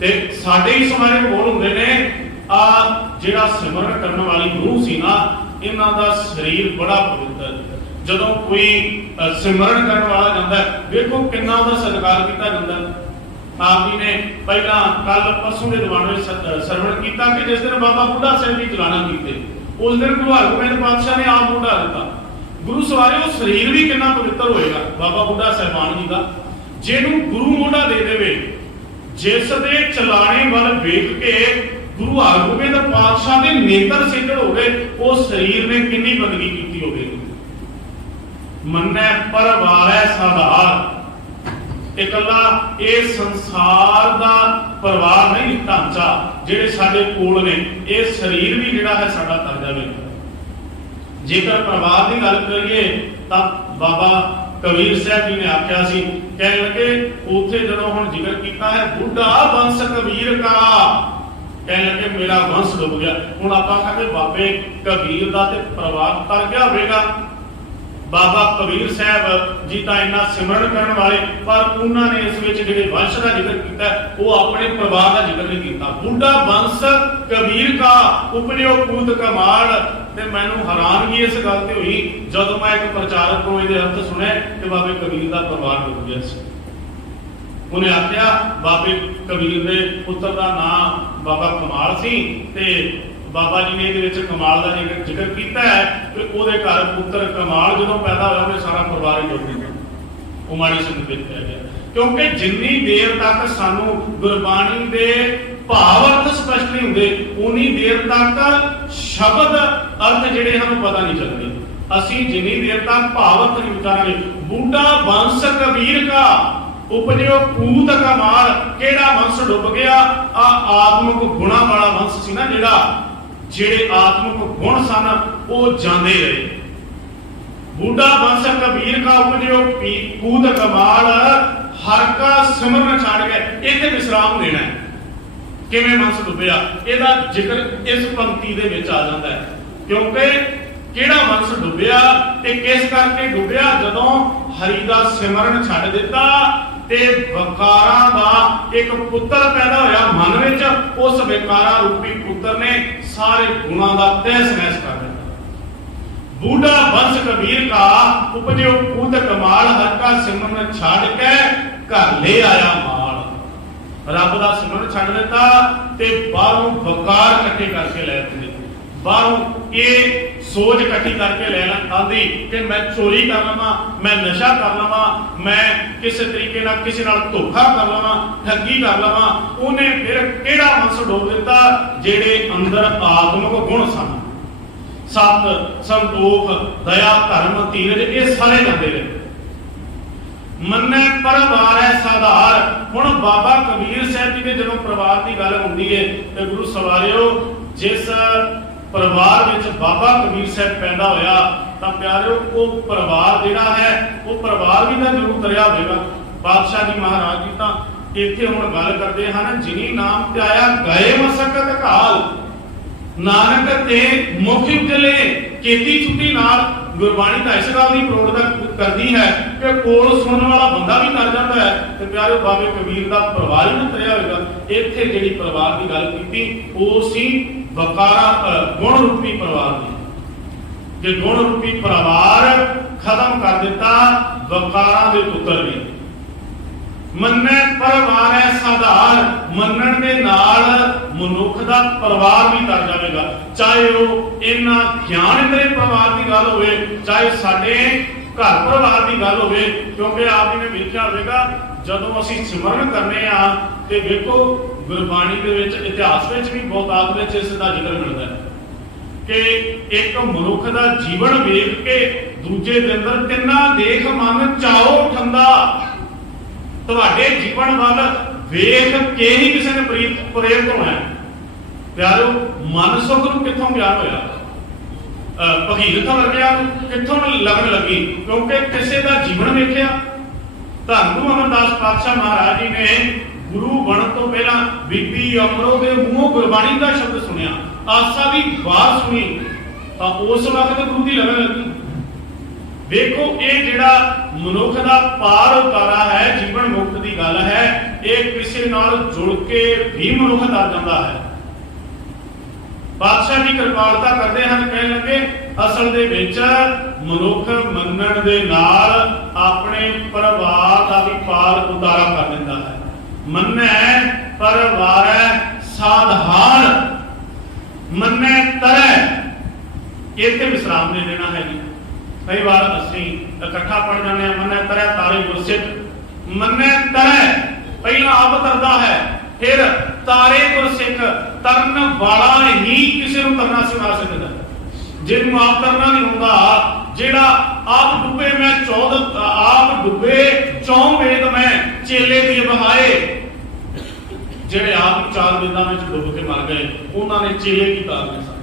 ਤੇ ਸਾਡੇ ਹੀ ਸਮਾਜਿਕ ਬੋਲ ਹੁੰਦੇ ਨੇ, ਆ ਜਿਹੜਾ ਸਿਮਰਨ ਕਰਨ ਵਾਲੀ ਰੂਹ ਸੀ ਨਾ, ਇਹਨਾਂ ਦਾ ਸਰੀਰ ਬੜਾ ਪਵਿੱਤਰ। ਜਦੋਂ ਕੋਈ ਸਿਮਰਨ ਕਰਨ ਵਾਲਾ ਜਾਂਦਾ, ਵੇਖੋ ਕਿੰਨਾ ਉਹਦਾ ਸਤਿਕਾਰ ਕੀਤਾ ਜਾਂਦਾ। ਆਪ ਜੀ ਨੇ ਪਹਿਲਾਂ ਕੱਲ ਪਰਸੋਂ ਦੇ ਦੀਵਾਨ ਵਿੱਚ ਸਰਵਣ ਕੀਤਾ ਕਿ ਜਿਸ ਦਿਨ ਬਾਬਾ ਬੁੱਢਾ ਸਿੰਘ ਜੀ ਚਲਾਣਾ ਕੀਤੇ, उस दिन गुरु हरगोबिंद पातशाह ने आप बूढ़ा दिता। गुरु सवारे शरीर भी कितना पवित्र होएगा बाबा बुढ़ा साहिबान जी का, जिन्हों गुरु मोढ़ा दे देवे, जिस दे चलाने वाल वेख के गुरु हरगोबिंद पातशाह के नेत्र सिद्धड़ हो गए, उस शरीर ने कितनी बंदगी की होगी। मन्नै परवारै साधार, इकल्ला ये संसार का परिवार नहीं ढांचा जेडे साडे कोल ने, ये शरीर भी जिहड़ा है साडा कर जाएगा। जेकर परिवार की गल करिए तो बाबा कबीर साहब जी ने आख्या सी, कह लगे उथे जदों हुण जिक्र किया है बुढ़ा वंश कबीर का, कह लगे मेरा वंश डुब गया। हुण आपां कहते बाबे कबीर का ते परिवार तर गया होगा। बाबा कबीर साहब जी तो इन्ना सिमरन करने वाले, पर उन्होंने इस जिहड़े वंश का जिक्र किया वो अपने परिवार का जिक्र नहीं किया। बुढ़ा वंश कबीर का उपजो पूत कमाल। ते मैनूं हैरानगी इस गल ते हुई जदों मैं एक प्रचारक को ये अर्थ सुने कि बाबे कबीर का परिवार डुब गया सी। उन्हें आख्या बाबे कबीर के पुत्र का नाम बाबा कमाल सी, ते बाबा जी ने ये कमाल का जिक्र किया है कि वो घर पुत्र कमाल जो पैदा होया उन्हें सारा परिवार ही डुब गया। वो माड़ी संगत कह गया, क्योंकि जिन्नी देर तक सानू गुरबाणी के भाव अर्थ स्पष्ट नहीं होंगे उन्नी देर तक शब्द अर्थ जिहड़े हमें पता नहीं चलते। असी जिन्नी देर तक भाव अर्थ नहीं विचारांगे। बूढ़ा वंश कबीर का उपजो पूत कमाल, केड़ा वंश डुब गया? आ आत्मक गुणा वाला वंश सी ना, जेड़े आत्मक गुण सन वो जांदे रहे। बूढ़ा वंश कबीर का उपजो पूत कमाल, हर का सिमरन छाड़ गए। इत्थे विश्राम लेना है। किवें वंश डुबिया इहदा जिक्र इस पंक्ति दे विच आ जांदा है, क्योंकि किहड़ा वंश डुबिया ते किस करके डुबिया? जदों हरि दा सिमरन छड्ड दिता ते वकारा दा एक पुत्र पैदा होया मन विच। उस विकारा रूपी पुत्र ने सारे गुणां दा तहस नहस कर दिता। बूढ़ा वंश कबीर का उपजो पूत कमाल, हर का सिमरन छड्ड के घर ले आया माल। रब का सिमरन छड्ड दिता ते बाहरों वकार इकट्ठे करके लै आते। बाहरों ये सोच इकट्ठी करके ले आती कि मैं चोरी कर लवां, मैं नशा कर लवां, मैं किसी तरीके नाल किसी नाल धोखा कर लवां, ठगी कर लवां। उन्हें फिर किहड़ा वंश डोब दिता? जेड़े अंदर आत्मक गुण सन, सत संतोख दया धर्म धीरज, ये सारे जाते रहे। मन्नै परिवार है साधार। हुण बाबा कबीर साहब जी के जदों परिवार की गल होंदी है तो गुरु सवारियो जिस परिवार में बाबा कबीर साहब पैदा होया तो प्यारिओ वो परिवार जिहड़ा है वो परिवार भी तो जरूर तरिया होगा। पातशाह जी महाराज जी तो इत्थे हुण गल करते हैं, जिनी नाम ते आया गए मसकत काल, नानक ते मुख उजले केती छुट्टी नाल। गुरबाणी तो इस गल की प्रोड़ करती है कि कोल सुनने वाला बंदा भी कर जाता है। तो प्यारे बाबे कबीर का परिवार ही ना तरिया होगा। इत्थे जिहड़ी परिवार की गल की वो सी वकारा गुण रूपी परिवार की। जे गुण रूपी परिवार खत्म कर दिता वकारा दे पुत्र भी। मन्नै परिवार है साधार, मनण दे नाल मनुख दा परिवार भी तर जाएगा। चाहे वो इन्ना ज्ञान इंद्रे परिवार की गल होवे, चाहे साडे घर परिवार की गल होवे। क्योंकि आप जी ने वेखिया होवेगा जदों असीं सिमरन करने आ ते वेखो गुरबाणी दे विच इतिहास विच भी बहुतात विच इस दा जिक्र मिलदा है कि एक मनुख दा जीवन वेख के दूजे दे अंदर तिन्ना देख मन चाओ ठंडा। तुहाडे जीवन वाल वेख के ही किसी ने प्रेरित होना है। प्यारो मन सुख नूं कित्थों ज्ञान होया? भगीरथ वर्गिया कित्थों लगन लगी? क्योंकि किसी का जीवन वेख्या। धन गुरु अमरदास पातशाह महाराज जी ने गुरु बनने तो पहला बीबी अमरो के मूंहों गुरबाणी का शब्द सुनिया, आसा की बात सुनी तो उस वक्त गुरु की लगन लगी। देखो ये जिहड़ा मनुख का पार उतारा है, जीवन मुक्त की गल है, ये किसी नाल जुड़ के भी मनुख तर जाता है। बादशाह जी कृपालता करते हैं, कहने लगे असल दे विच मनुख मनण दे नाल अपने परिवार का भी पार उतारा कर दिंदा है। मन्नै परिवार साधार, मन्नै तरह इत्थे विश्राम दे देना है जी। कई बार असीं इकट्ठा पढ़ जाने मन्ने तरह तारे गुरसिख, मन्ने तरह पहला आप तरदा है, फिर तारे गुरसिख। तरन वाला ही किसी नूं तरना सिखा सकदा, जिन्होंने आप तरना नहीं होंदा, जेड़ा आप डुबे मैं चौद आप डुबे चौं वेद मैं चेले दी बहाए, जेड़े आप 4 वेदां विच डुब के मर गए उन्होंने चेले की तारने सन,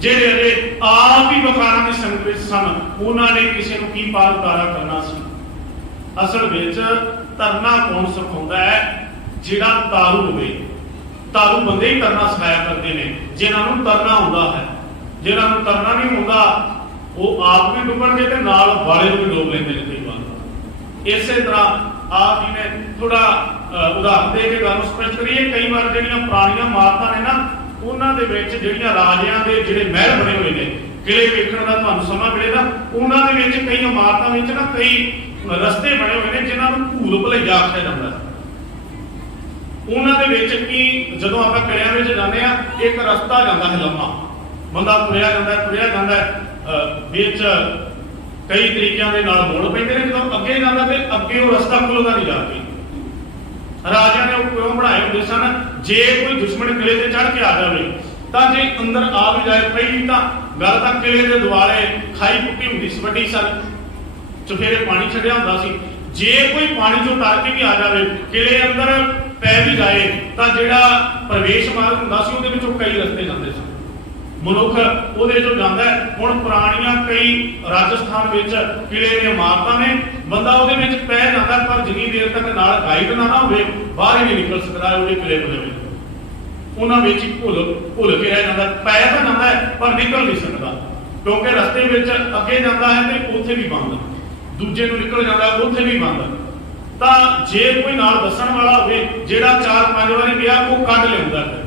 जेड़े अजे आप ही वकारां दी संगत विच सन उन्होंने किसी नूं की पार उतारा करना सी। असल विच तरना कौन सिखाउंदा है? जेड़ा तारू होवे। तारू बंदे ही तरना सिखाया करते हैं जिन्हां नूं तरना आउंदा है, जिन्हां नूं तरना नहीं आउंदा वो आप भी डुबणगे ते नाल वाले नूं भी डोब लैंदे ने कई बार। इसे तरह आप जी ने थोड़ा उदाहरण दे के गल स्पष्ट करिए। कई बार जिहड़ियां पुराणियां इमारतां ने ना उन्हां दे विच जिहड़ियां राजियां दे जिहड़े महल बने हुए ने, किले वेखण दा तुहानूं समां मिलेगा, उन्हां दे विच कई इमारतां विच ना कई रस्ते बने हुए ने जिन्हां नूं भूल भुलैया आखिया जांदा है। उन्हां दे विच की जदों आपां किलिਆਂ विच जांदे आ एक रस्ता जांदा है लम्मा, बंदा तुरिया जांदा है विच कई तरीकों के नाल मोड़ पैंदे ने, जदों अगे जांदा ते अगे वो रस्ता खुलदा नहीं जाके। राजा ने क्यों बनाए हुंदे सन? जे कोई दुश्मन किले ते चढ़ के आ जाए तां जे अंदर आ भी जाए, पहली तां गल तां किले दे दुआले खाई पुट्टी हुंदी सी वड्डी सारी, चुफेरे पानी छड्डिया हुंदा सी। जे कोई पानी चों तर के भी आ जाए किले अंदर पै भी जाए तां जिहड़ा प्रवेश मार्ग हुंदा सी उहदे विचों कई रस्ते जांदे सन, मनुख ਉਹਦੇ ਚੋਂ ਜਾਂਦਾ ਹੈ। ਹੁਣ ਪੁਰਾਣੀਆਂ ਕਈ ਰਾਜਸਥਾਨ ਵਿੱਚ ਕਿਲੇ ਦੀਆਂ ਇਮਾਰਤਾਂ ਨੇ, ਬੰਦਾ ਉਹਦੇ ਵਿੱਚ ਪੈ ਜਾਂਦਾ ਪਰ ਜਿੰਨੀ ਦੇਰ ਤੱਕ ਨਾਲ ਗਾਈਡ ਨਾ ਹੋਵੇ ਬਾਹਰ ਹੀ ਨਹੀਂ ਨਿਕਲ ਸਕਦਾ ਉਹਦੇ ਕਿਲੇ ਦੇ ਵਿੱਚ। ਉਹਨਾਂ ਵਿੱਚ ਹੀ ਭੁੱਲ ਕੇ ਰਹਿ ਜਾਂਦਾ, ਪੈ ਤਾਂ ਜਾਂਦਾ ਹੈ ਪਰ ਨਿਕਲ ਨਹੀਂ ਸਕਦਾ ਕਿਉਂਕਿ ਰਸਤੇ ਵਿੱਚ ਅੱਗੇ ਜਾਂਦਾ ਹੈ ਤੇ ਉੱਥੇ ਵੀ ਬੰਦ, ਦੂਜੇ ਨੂੰ ਨਿਕਲ ਜਾਂਦਾ ਉੱਥੇ ਵੀ ਬੰਦ। ਤਾਂ ਜੇ ਕੋਈ ਨਾਲ ਦੱਸਣ ਵਾਲਾ ਹੋਵੇ ਜਿਹੜਾ 4-5 ਵਾਰੀ ਗਿਆ ਉਹ ਕੱਢ ਲਿਆਉਂਦਾ ਹੈ,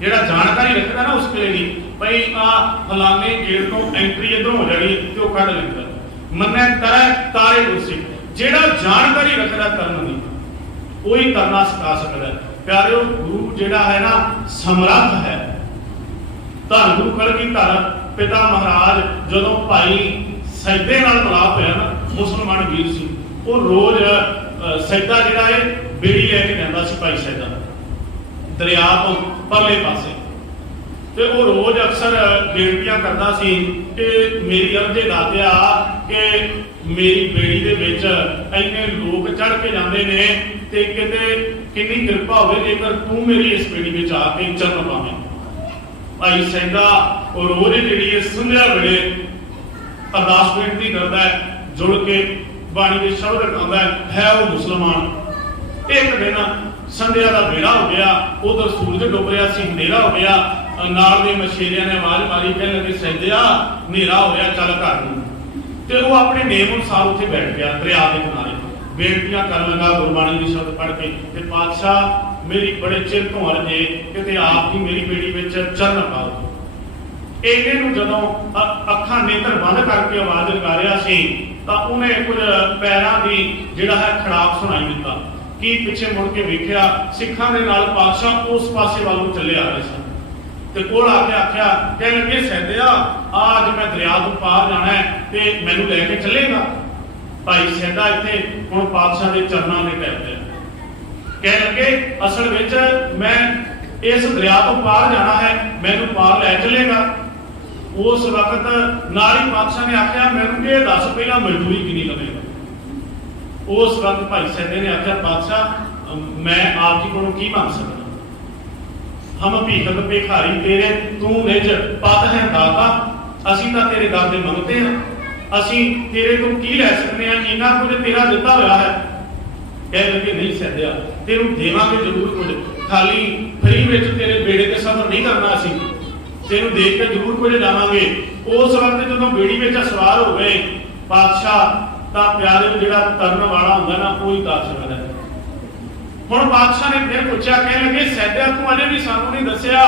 ਜਿਹੜਾ ਜਾਣਕਾਰੀ ਰੱਖਦਾ ਨਾ ਉਸ ਕਿਲੇ ਦੀ ਭਈ ਆ ਫਲਾਣੇ ਗੇਟ ਤੋਂ ਐਂਟਰੀ ਇਧਰੋਂ ਹੋ ਜਾਣੀ ਤੇ ਉਹ ਕੱਢ ਲੈਂਦਾ। ਮੰਨੇ ਤਰ੍ਹਾਂ ਤਾਰੇ ਗੁਰਸਿਖ, ਜਿਹੜਾ ਜਾਣਕਾਰੀ ਰੱਖਦਾ ਕਰਨ ਦੀ ਉਹੀ ਕਰਨਾ ਸਿਖਾ ਸਕਦਾ। ਪਿਆਰਿਓ ਗੁਰੂ ਜਿਹੜਾ ਹੈ ਨਾ ਸਮਰੱਥ ਹੈ। ਧੰਨ ਗੁਰੂ ਕਲਗੀਧਰ ਪਿਤਾ ਮਹਾਰਾਜ ਜਦੋਂ ਭਾਈ ਸੈਦੇ ਨਾਲ ਮਿਲਾਪ ਹੋਇਆ ਨਾ, ਮੁਸਲਮਾਨ ਵੀਰ ਸੀ, ਉਹ ਰੋਜ਼ ਸੈਦਾ ਜਿਹੜਾ ਹੈ ਬੇੜੀ ਲੈ ਕੇ ਜਾਂਦਾ ਸੀ ਭਾਈ ਸੈਦਾ दरिया तो परले पासे, ते वो रोज अक्सर बेनतियां करता सी कि मेरी अर्जे दातिया कि मेरी बेड़ी दे विच इन्ने लोग चढ़ के जाते ने ते किते कितनी कृपा होवे जेकर तू मेरी इस बेड़ी विच आके चरण पावे। भाई सैदा वो रोज जिहड़ी है संध्या वेले अरदास बेनती करता है, जुड़ के बाणी दे शब्द गांदा है वो मुसलमान। एक दिन संध्या का वेला हो गया, उधर सूरज डुब रहा सी, हनेरा हो गया, नाल दे मछेरिया ने आवाज मारी कहने लगे सैदिया हनेरा हो गया चल घर नूं। ते वो अपने नेम अनुसार उत्थे बैठ गया दरिया के किनारे, बेनतियां कर लगा गुरबाणी दी शब्द पढ़ के, ते पातशाह मेरी बड़े चिर तो हर जे किते आप ही मेरी बेड़ी विच चरण पाओ। इन्ने नूं जदों अखां नेत्र बंद करके आवाज लगा रहा सी तां उहने कुछ पैरां दी जिहड़ा है खड़ाक सुनाई दिता कि पिछे मुड़ के वेख्या सिखां दे नाल पातशाह उस पासे वालों चले आ रहे सन ते कोल आके आख्या कहने लगे सैदिया आज मैं दरिया तो पार जाना है ते मैनू लैके चलेगा। भाई सैदा इत्थे हुण पातशाह दे चरनां दे टैप ते कहने लगे असल विच मैं इस दरिया तो पार जाना है, मैनू पार लै चलेगा। उस वक्त नाल ही पातशाह ने आख्या मैनू ये दस पहला मजदूरी कितनी लवेगा। उस वक्त भाई सैदे ने आख्या पातशाह मैं आप जी को की मांग सकता, हम भीखत भिखारी तेरे तू निज पद है दाता, असी तां तेरे दर दे मंगते हैं, असी तेरे तो की लै सकते हैं, इन्ना कुछ तेरा दिता होया है। कह लगे नहीं सैदिया तेनू देवांगे जरूर कुछ, खाली फ्री विच तेरे बेड़े ते सफर नहीं करना, असी तेनू देख के जरूर कुछ जावांगे। उस वक्त जदों बेड़ी विच सवार हो गए पातशाह तां प्यारे जिहड़ा तरन वाला हुंदा ना कोई कर सकदा है। हुण पातशाह ने फिर पुछया कहण लगे सैदिया तू अजे भी सानू नहीं दस्सिया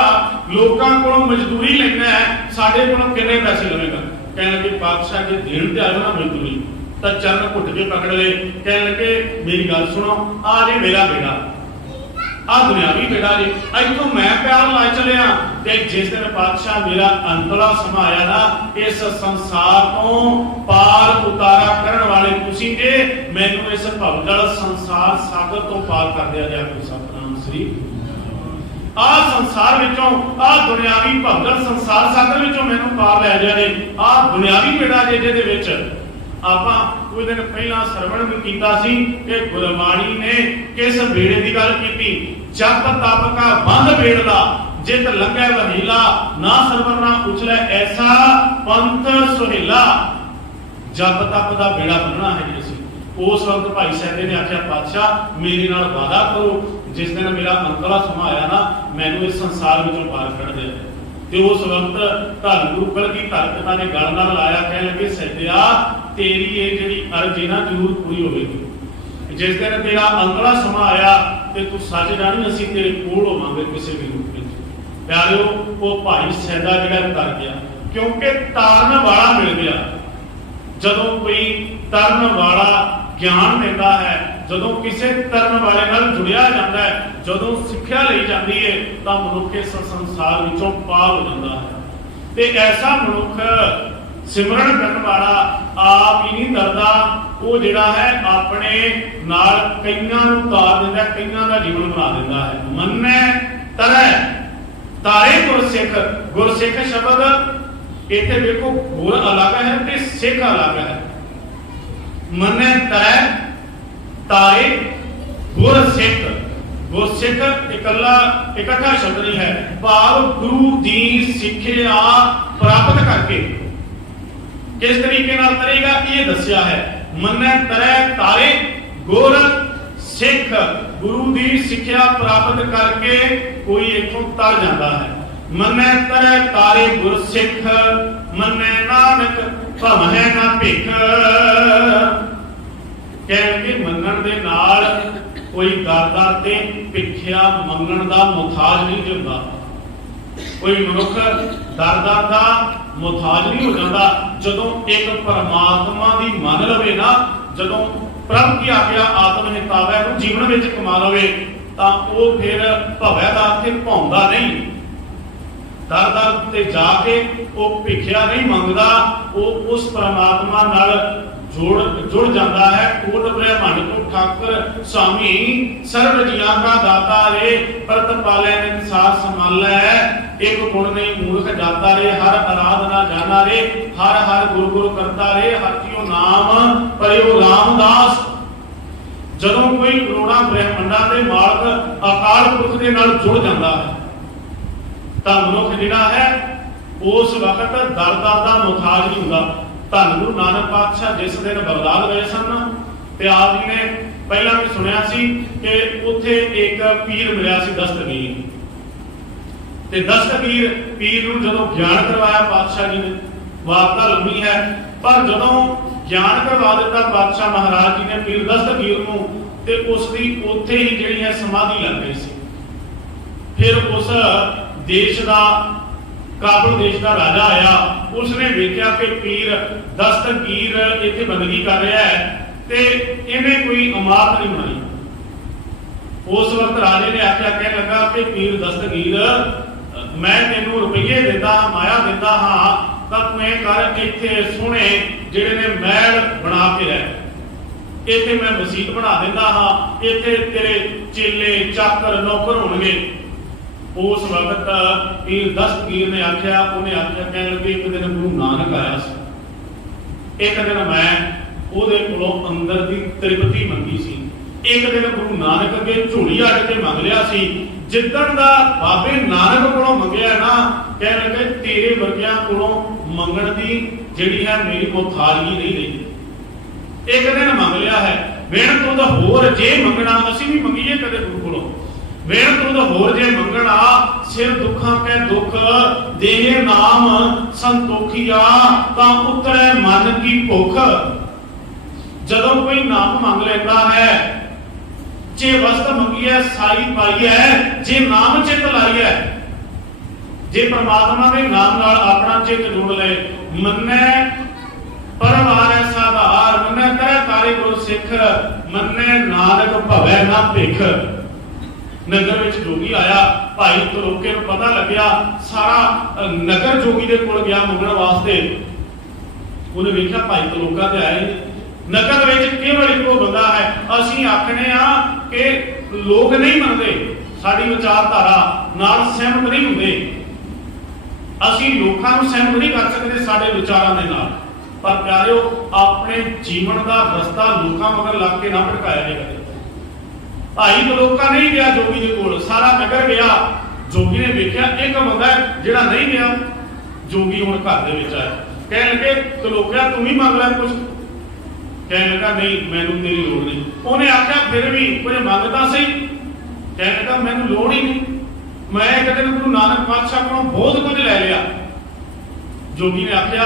लोकां कोलों मजदूरी लैना है, साडे कोलों किन्ने पैसे लवेगा। कहण लगे पातशाह जे देण ते आयो ना मजदूरी तां चरण घुट के पकड़ ले। कहण लगे मेरी गल सुनो, आ जे मेरा बेड़ा आ दुनियावी बेड़ा जी इतों मैं प्यार ला चलिया ते जिस दिन पातशाह मेरा अंतला समा आया ना इस संसार तो पार उतारा करने वाले तुसी जे मैनू इस भवदल संसार सागर तो पार कर दिया जाए कोई सतनाम श्री आ संसार विचों आ दुनियावी भवदल संसार सागर विचों मैनू पार लै जाए आ दुनियावी बेड़ा जे जिहदे विच ਆਪਾਂ ਕੁਝ ਦਿਨ ਪਹਿਲਾਂ ਸਰਵਣ ਵੀ ਕੀਤਾ ਸੀ ਕਿ ਗੁਰਬਾਣੀ ਨੇ ਕਿਸ ਬੇੜੇ ਦੀ ਗੱਲ ਕੀਤੀ ਜਪ ਤਪ ਕਾ ਬੰਧ ਬੇੜਦਾ ਜਿਤ ਲੰਘੈ ਵਹੀਲਾ ਨਾ ਸਰਵਰ ਨਾ ਉਛਲੈ ਐਸਾ ਪੰਥ ਸੁਹੇਲਾ ਜਪ ਤਪ ਦਾ ਬੇੜਾ ਬੰਨਣਾ ਹੈ ਜੀ ਅਸੀਂ ਉਸ ਵਕਤ ਭਾਈ ਸਾਹਿਬ ਨੇ ਆਖਿਆ ਪਾਤਸ਼ਾਹ ਮੇਰੇ ਨਾਲ ਵਾਅਦਾ ਕਰੋ ਜਿਸ ਦਿਨ ਮੇਰਾ ਅੰਤਲਾ ਸਮਾਂ ਆਇਆ ਨਾ ਮੈਨੂੰ ਇਸ ਸੰਸਾਰ ਵਿੱਚੋਂ ਪਾਰ ਕੱਢ ਦੇ ਤੇ ਉਸ ਵਕਤ ਧੰਨ ਗੁਰੂ ਕਲਗੀ ਧਰਕਤਾ ਨੇ ਗਲ ਨਾਲ ਲਾਇਆ ਕਹਿਣ ਲੱਗੇ ਸੱਜਿਆ तेरी ये जी अर्ज ना जरूर पूरी होगी जिस दिन तेरा अंतला समा आया तो तू सच जानी असी तेरे कोल होवांगे किसी भी रूप में प्यारिओ वो भाई सैदा जिहड़ा तर गया क्योंकि तारन वाला मिल गया जदों कोई तरन वाला ज्ञान देता है जदों किसी तरन वाले नाल जुड़िया जाता है जदों सिक्ख्या लई जाती है तो मनुख इस संसार विचों पार हो जाता है ते ऐसा मनुख सिमरन करने वाला आप ही नहीं डरदा वो जिहड़ा है अपने नाल कईयां नूं तार दिंदा कईयां दा जीवन बना दिंदा है मन्ने तरै तारे गुरसिख शब्द इत्थे देखो गुर अलग है ते सिख अलग है मन्ने तरै तारे गुरसिख इकट्ठा शब्द नहीं है भाव गुरु दी सिक्ख्या प्राप्त करके किस तरीके नाल तरेगा ये दस्या है मन्ने तरै तारे गुर सिख गुरु दी सिक्ख्या प्राप्त करके कोई इथों तर जाता है मन्ने तरै तारे गुर सिख मन्ने नानक भवै ना भिख कहणगे मंगण दे नाल कोई दाता ते भिखिया मंगण दा मुथाज नहीं हुंदा कोई मनुख दरदा दा मुथाज नहीं हो जाता जदों एक परमात्मा दी मन लवे ना जदों प्रभ की आज्ञा आत्म हितावै को जीवन विच कमा लवे तां वो फिर भवै दा ते भौंदा नहीं दर दर ते जाके वो भिखिया नहीं मंगदा वो उस परमात्मा नाल जुड़ जाता है कोट ब्रह्मंड को ठाकर स्वामी सर्व जिया का दाता रे परत पाले निसार संभालै एक गुण नहीं मूर्ख जाता रे हर आराधना जाना रे हर हर गुरु गुरु करता रे हथियो नाम परयो रामदास जदों कोई करोड़ा ब्रह्मंडा दे मालक अकाल पुरख दे नाल जुड़ जाता है तां मनुख जिहड़ा है उस वक्त दरदा दा मुथाज नहीं हुंदा धन गुरु नानक पातशाह जिस दिन बगदाद गए सन ते आप जी ने पहला भी सुनिया सी कि उत्थे एक पीर मिलिया सी दस्तगीर ते दस्तगीर पीर नूं जदों ज्ञान करवाया पातशाह जी ने वार्ता लंबी है पर जदों ज्ञान करवा दिता पातशाह महाराज जी ने पीर दस्तगीर नूं ते उसदी उत्थे ही जिहड़ी है समाधि लग गई सी फिर उस देश दा काबुल देश का राजा आया उसने देखा कि पीर दस्तगीर इत्थे बंदगी कर रहा है ते इन्हें कोई इमारत नहीं बनाई उस वक्त राजे ने आख्या कह लगा कि पीर दस्तगीर मैं तेनू रुपये देता माया देता हाँ तां तूं इह कर इत्थे सोहणे जिहड़े ने महल बना के रह इत्थे मैं मसीत बना देंदा हाँ इत्थे तेरे चेले चाकर नौकर होणगे उस वक्त पीर दस्तगीर ने आख्या उन्हें आख्या कहने लगे एक दिन गुरु नानक आया सी एक दिन मैं ਉਹਦੇ ਕੋਲੋਂ ਅੰਦਰ ਦੀ ਤ੍ਰਿਪਤੀ ਮੰਗੀ ਸੀ ਇੱਕ ਦਿਨ ਗੁਰੂ ਨਾਨਕ ਅੱਗੇ ਝੋਲੀ ਅੱਡ ਕੇ ਮੰਗ ਲਿਆ ਸੀ ਜਿੱਦਣ ਦਾ ਬਾਬੇ ਨਾਨਕ ਕੋਲੋਂ ਮੰਗਿਆ ਨਾ ਕਹਿਣ ਲੱਗੇ ਤੇਰੇ ਵਰਗਿਆਂ ਕੋਲੋਂ ਮੰਗਣ ਦੀ ਜਿਹੜੀ ਹੈ ਮੇਰੀ ਮੁਖਾਲਗੀ ਨਹੀਂ ਰਹੀ ਇੱਕ ਦਿਨ ਮੰਗ ਲਿਆ ਹੈ ਵੇਣ ਤੋਂ ਤਾਂ ਹੋਰ ਜੇ ਮੰਗਣਾ ਅਸੀਂ ਵੀ ਮੰਗੀਏ ਕਦੇ ਗੁਰੂ ਕੋਲੋਂ ਵੇਣ ਤੋਂ ਤਾਂ ਹੋਰ ਜੇ ਮੰਗਣਾ ਸਿਰ ਦੁੱਖਾਂ ਕੇ ਦੁੱਖ ਦੇਹ ਨਾਮ ਸੰਤੋਖੀਆ ਤਾਂ ਉਤਰੇ ਮਨ ਕੀ ਭੁੱਖ ਜਦੋਂ ਕੋਈ ਨਾਮ ਮੰਗ ਲੈਂਦਾ ਹੈ ਜੇ ਵਸਤ ਮੰਗੀ ਹੈ ਸਾਈ ਪਾਈ ਹੈ ਜੇ ਨਾਮ ਚਿਤ ਲਾਈ ਹੈ ਜੇ ਪ੍ਰਮਾਤਮਾ ਦੇ ਨਾਮ ਨਾਲ ਆਪਣਾ ਚਿਤ ਜੋੜ ਲਏ ਮੰਨੈ ਪਰਵਾਰ ਐਸਾ ਆਧਾਰ ਮੰਨੈ ਤੈ ਤਾਰੇ ਗੁਰ ਸਿੱਖ ਮੰਨੈ ਨਾਨਕ ਭਵੈ ਨਾ ਭਿਖ नगर विच जोगी आया, भाई तलोके नूं पता लग्या, सारा नगर जोगी दे कोल गया मंगण वास्ते। उन्हें वेख्या भाई तलोका ते आए नगर विच केवल इक्को बंदा है। असीं आखने आ कि लोग नहीं मनदे, साडी विचारधारा नाल सहमत नहीं हुंदे, असीं लोकां नूं सहमत नहीं कर सकदे साडे विचारां दे नाल। पर प्यारिओ अपने जीवन का रस्ता लोकां मगर लग के ना भटकाया जाए। भाई तलोका नहीं गया जोगी दे कोल, सारा नगर गया। जोगी ने वेख्या एक बंदा जिहड़ा नहीं गया। जोगी हुण घर दे विच आया, कहण लगे तलोकिया तू ही मंग लै कुछ। कहण लगा नहीं मैनूं तेरी लोड़ नहीं। उहने आख्या फिर भी कुछ मंगदा सही। कहण लगा मैनूं लोड़ ही नहीं, मैं एक दिन गुरु नानक पातशाह कोलों बहुत कुछ लै लिया। जोगी ने आख्या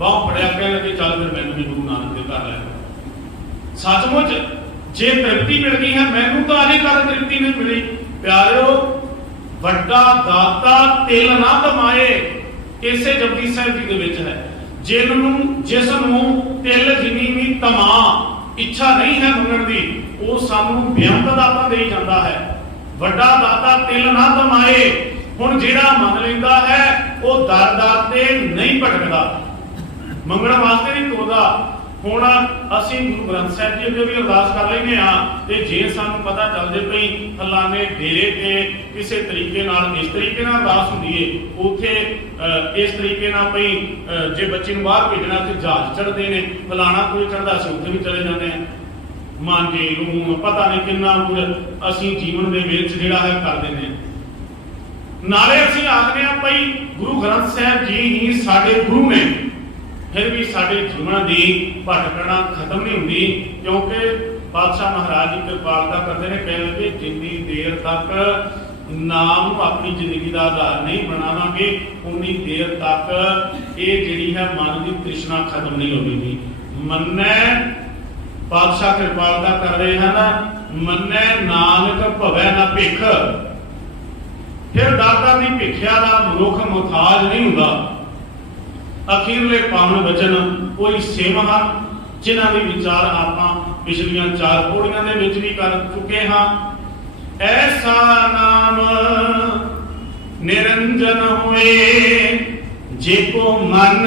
बाह फड़िया, कह लगे चल फिर मैनूं भी गुरु नानक के घर लै। सचमुच जे तृप्ति मिल गई है, मैनूं तां अजे कद तृप्ति नहीं मिली। प्यारिओ वड्डा दाता तिल ना दमाए, इसे जपजी साहिब जी दे विच है। जिसनूं तिल जिन्नी भी तमा इच्छा नहीं है मंगण दी, वो सानूं बेअंत दाता दे जांदा है। वड्डा दाता तिल ना दमाए। हुण जिहड़ा मंग लैंदा है वो दर दर ते नहीं भटकदा, मंगण वास्ते नहीं तुरदा। हुण असीं गुरु ग्रंथ साहिब जी अगे भी अरदास कर लैंदे आ ते जे सानूं पता चल जे पई फलाने डेरे ते किसी तरीके नाल इस तरीके नाल अरदास हुंदी है, उत्थे इस तरीके नाल पई जे बच्चे नूं बाहर भेजना ते जहाज चढ़दे ने, फलाना कोई चढ़दा असीं उत्थे भी चले जांदे आ। मांजे लूण पता नहीं किन्ना कुछ असीं जीवन दे विच जिहड़ा है कर दिंदे आ। नाले असीं आखदे आ पई गुरु ग्रंथ साहिब जी ही साडे गुरु ने, फिर भी साडे जीवन की भटकना खत्म नहीं होंदी, क्योंकि बादशाह महाराज जी कृपालता करते हैं। कह लगे जिन्नी देर तक नाम अपनी जिंदगी का आधार नहीं बनावांगे उन्नी देर तक ये जिहड़ी है मन की तृष्णा खत्म नहीं होगी। मन्नै बादशाह कृपालता कर रहे हैं ना, मन्नै नानक भवै ना भिख। फिर दाता की भिखिया का मनुख मुहताज नहीं हुंदा। अखीरले पावन वचन कोई सेवा ਹਨ जिन्हां ਦੇ विचार ਆਪਾਂ पिछलियां 4 पौड़ियां ਦੇ ਵਿੱਚ भी कर चुके हाँ। ऐसा नाम निरंजन होए जेको मन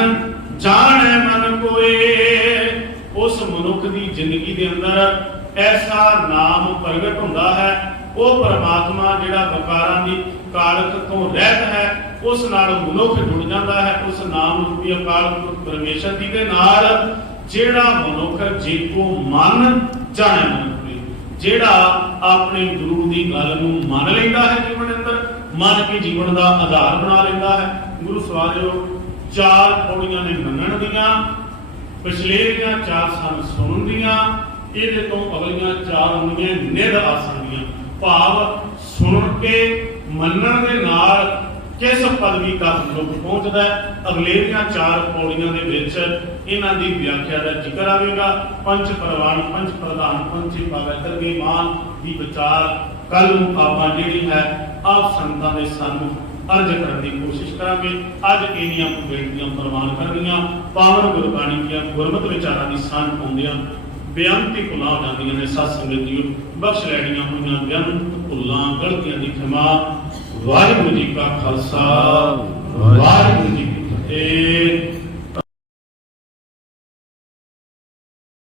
जाने मन कोए। उस मनुख की जिंदगी के अंदर ऐसा नाम प्रगट होंदा है, वो परमात्मा जिहड़ा विकारां दी कालक तो रहत है, उस नाल मनुख जुड़ जाता है। उस नाम रूपी अकाल पुरख परमेश्वर जी दे नाल जिहड़ा मनुख जेको मन जाने मन कोए, जिहड़ा अपने गुरु की गल नूं मन लैंदा है, जीवन अंदर मन के जीवन का आधार बना लैंदा है। गुरु सवारियो 4 पौड़ियां ने मनण दियां, पिछले 4 सन सुणन दियां, इहदे तो अगलियां 4 होंदियां निध आसन दियां। भाव सुन के मनण दे नाल किस पदवी तक मनुख पहुंचता है। अगलेरियां 4 पौड़ियां दे विच इन्हां दी व्याख्या का जिक्र आवेगा। पंच परवान पंच प्रधान पंच पवित्र के मान की विचार कल आपां जिहड़ी है आप संतां दे सानूं अर्ज करने की कोशिश करांगे। अज इन्नियां बेनतियां प्रवान करनियां पावन गुरबाणी दी गुरमत विचारां दी साਂਝ पाउंदियां बेअंती भुलां हो जांदियां ने। सत संगत जीओ बख्श लैणियां होईयां बेअंत भुलां गलतियां दी क्षमा। वाहिगुरू जी का खालसा वाहिगुरू जी की फतेह।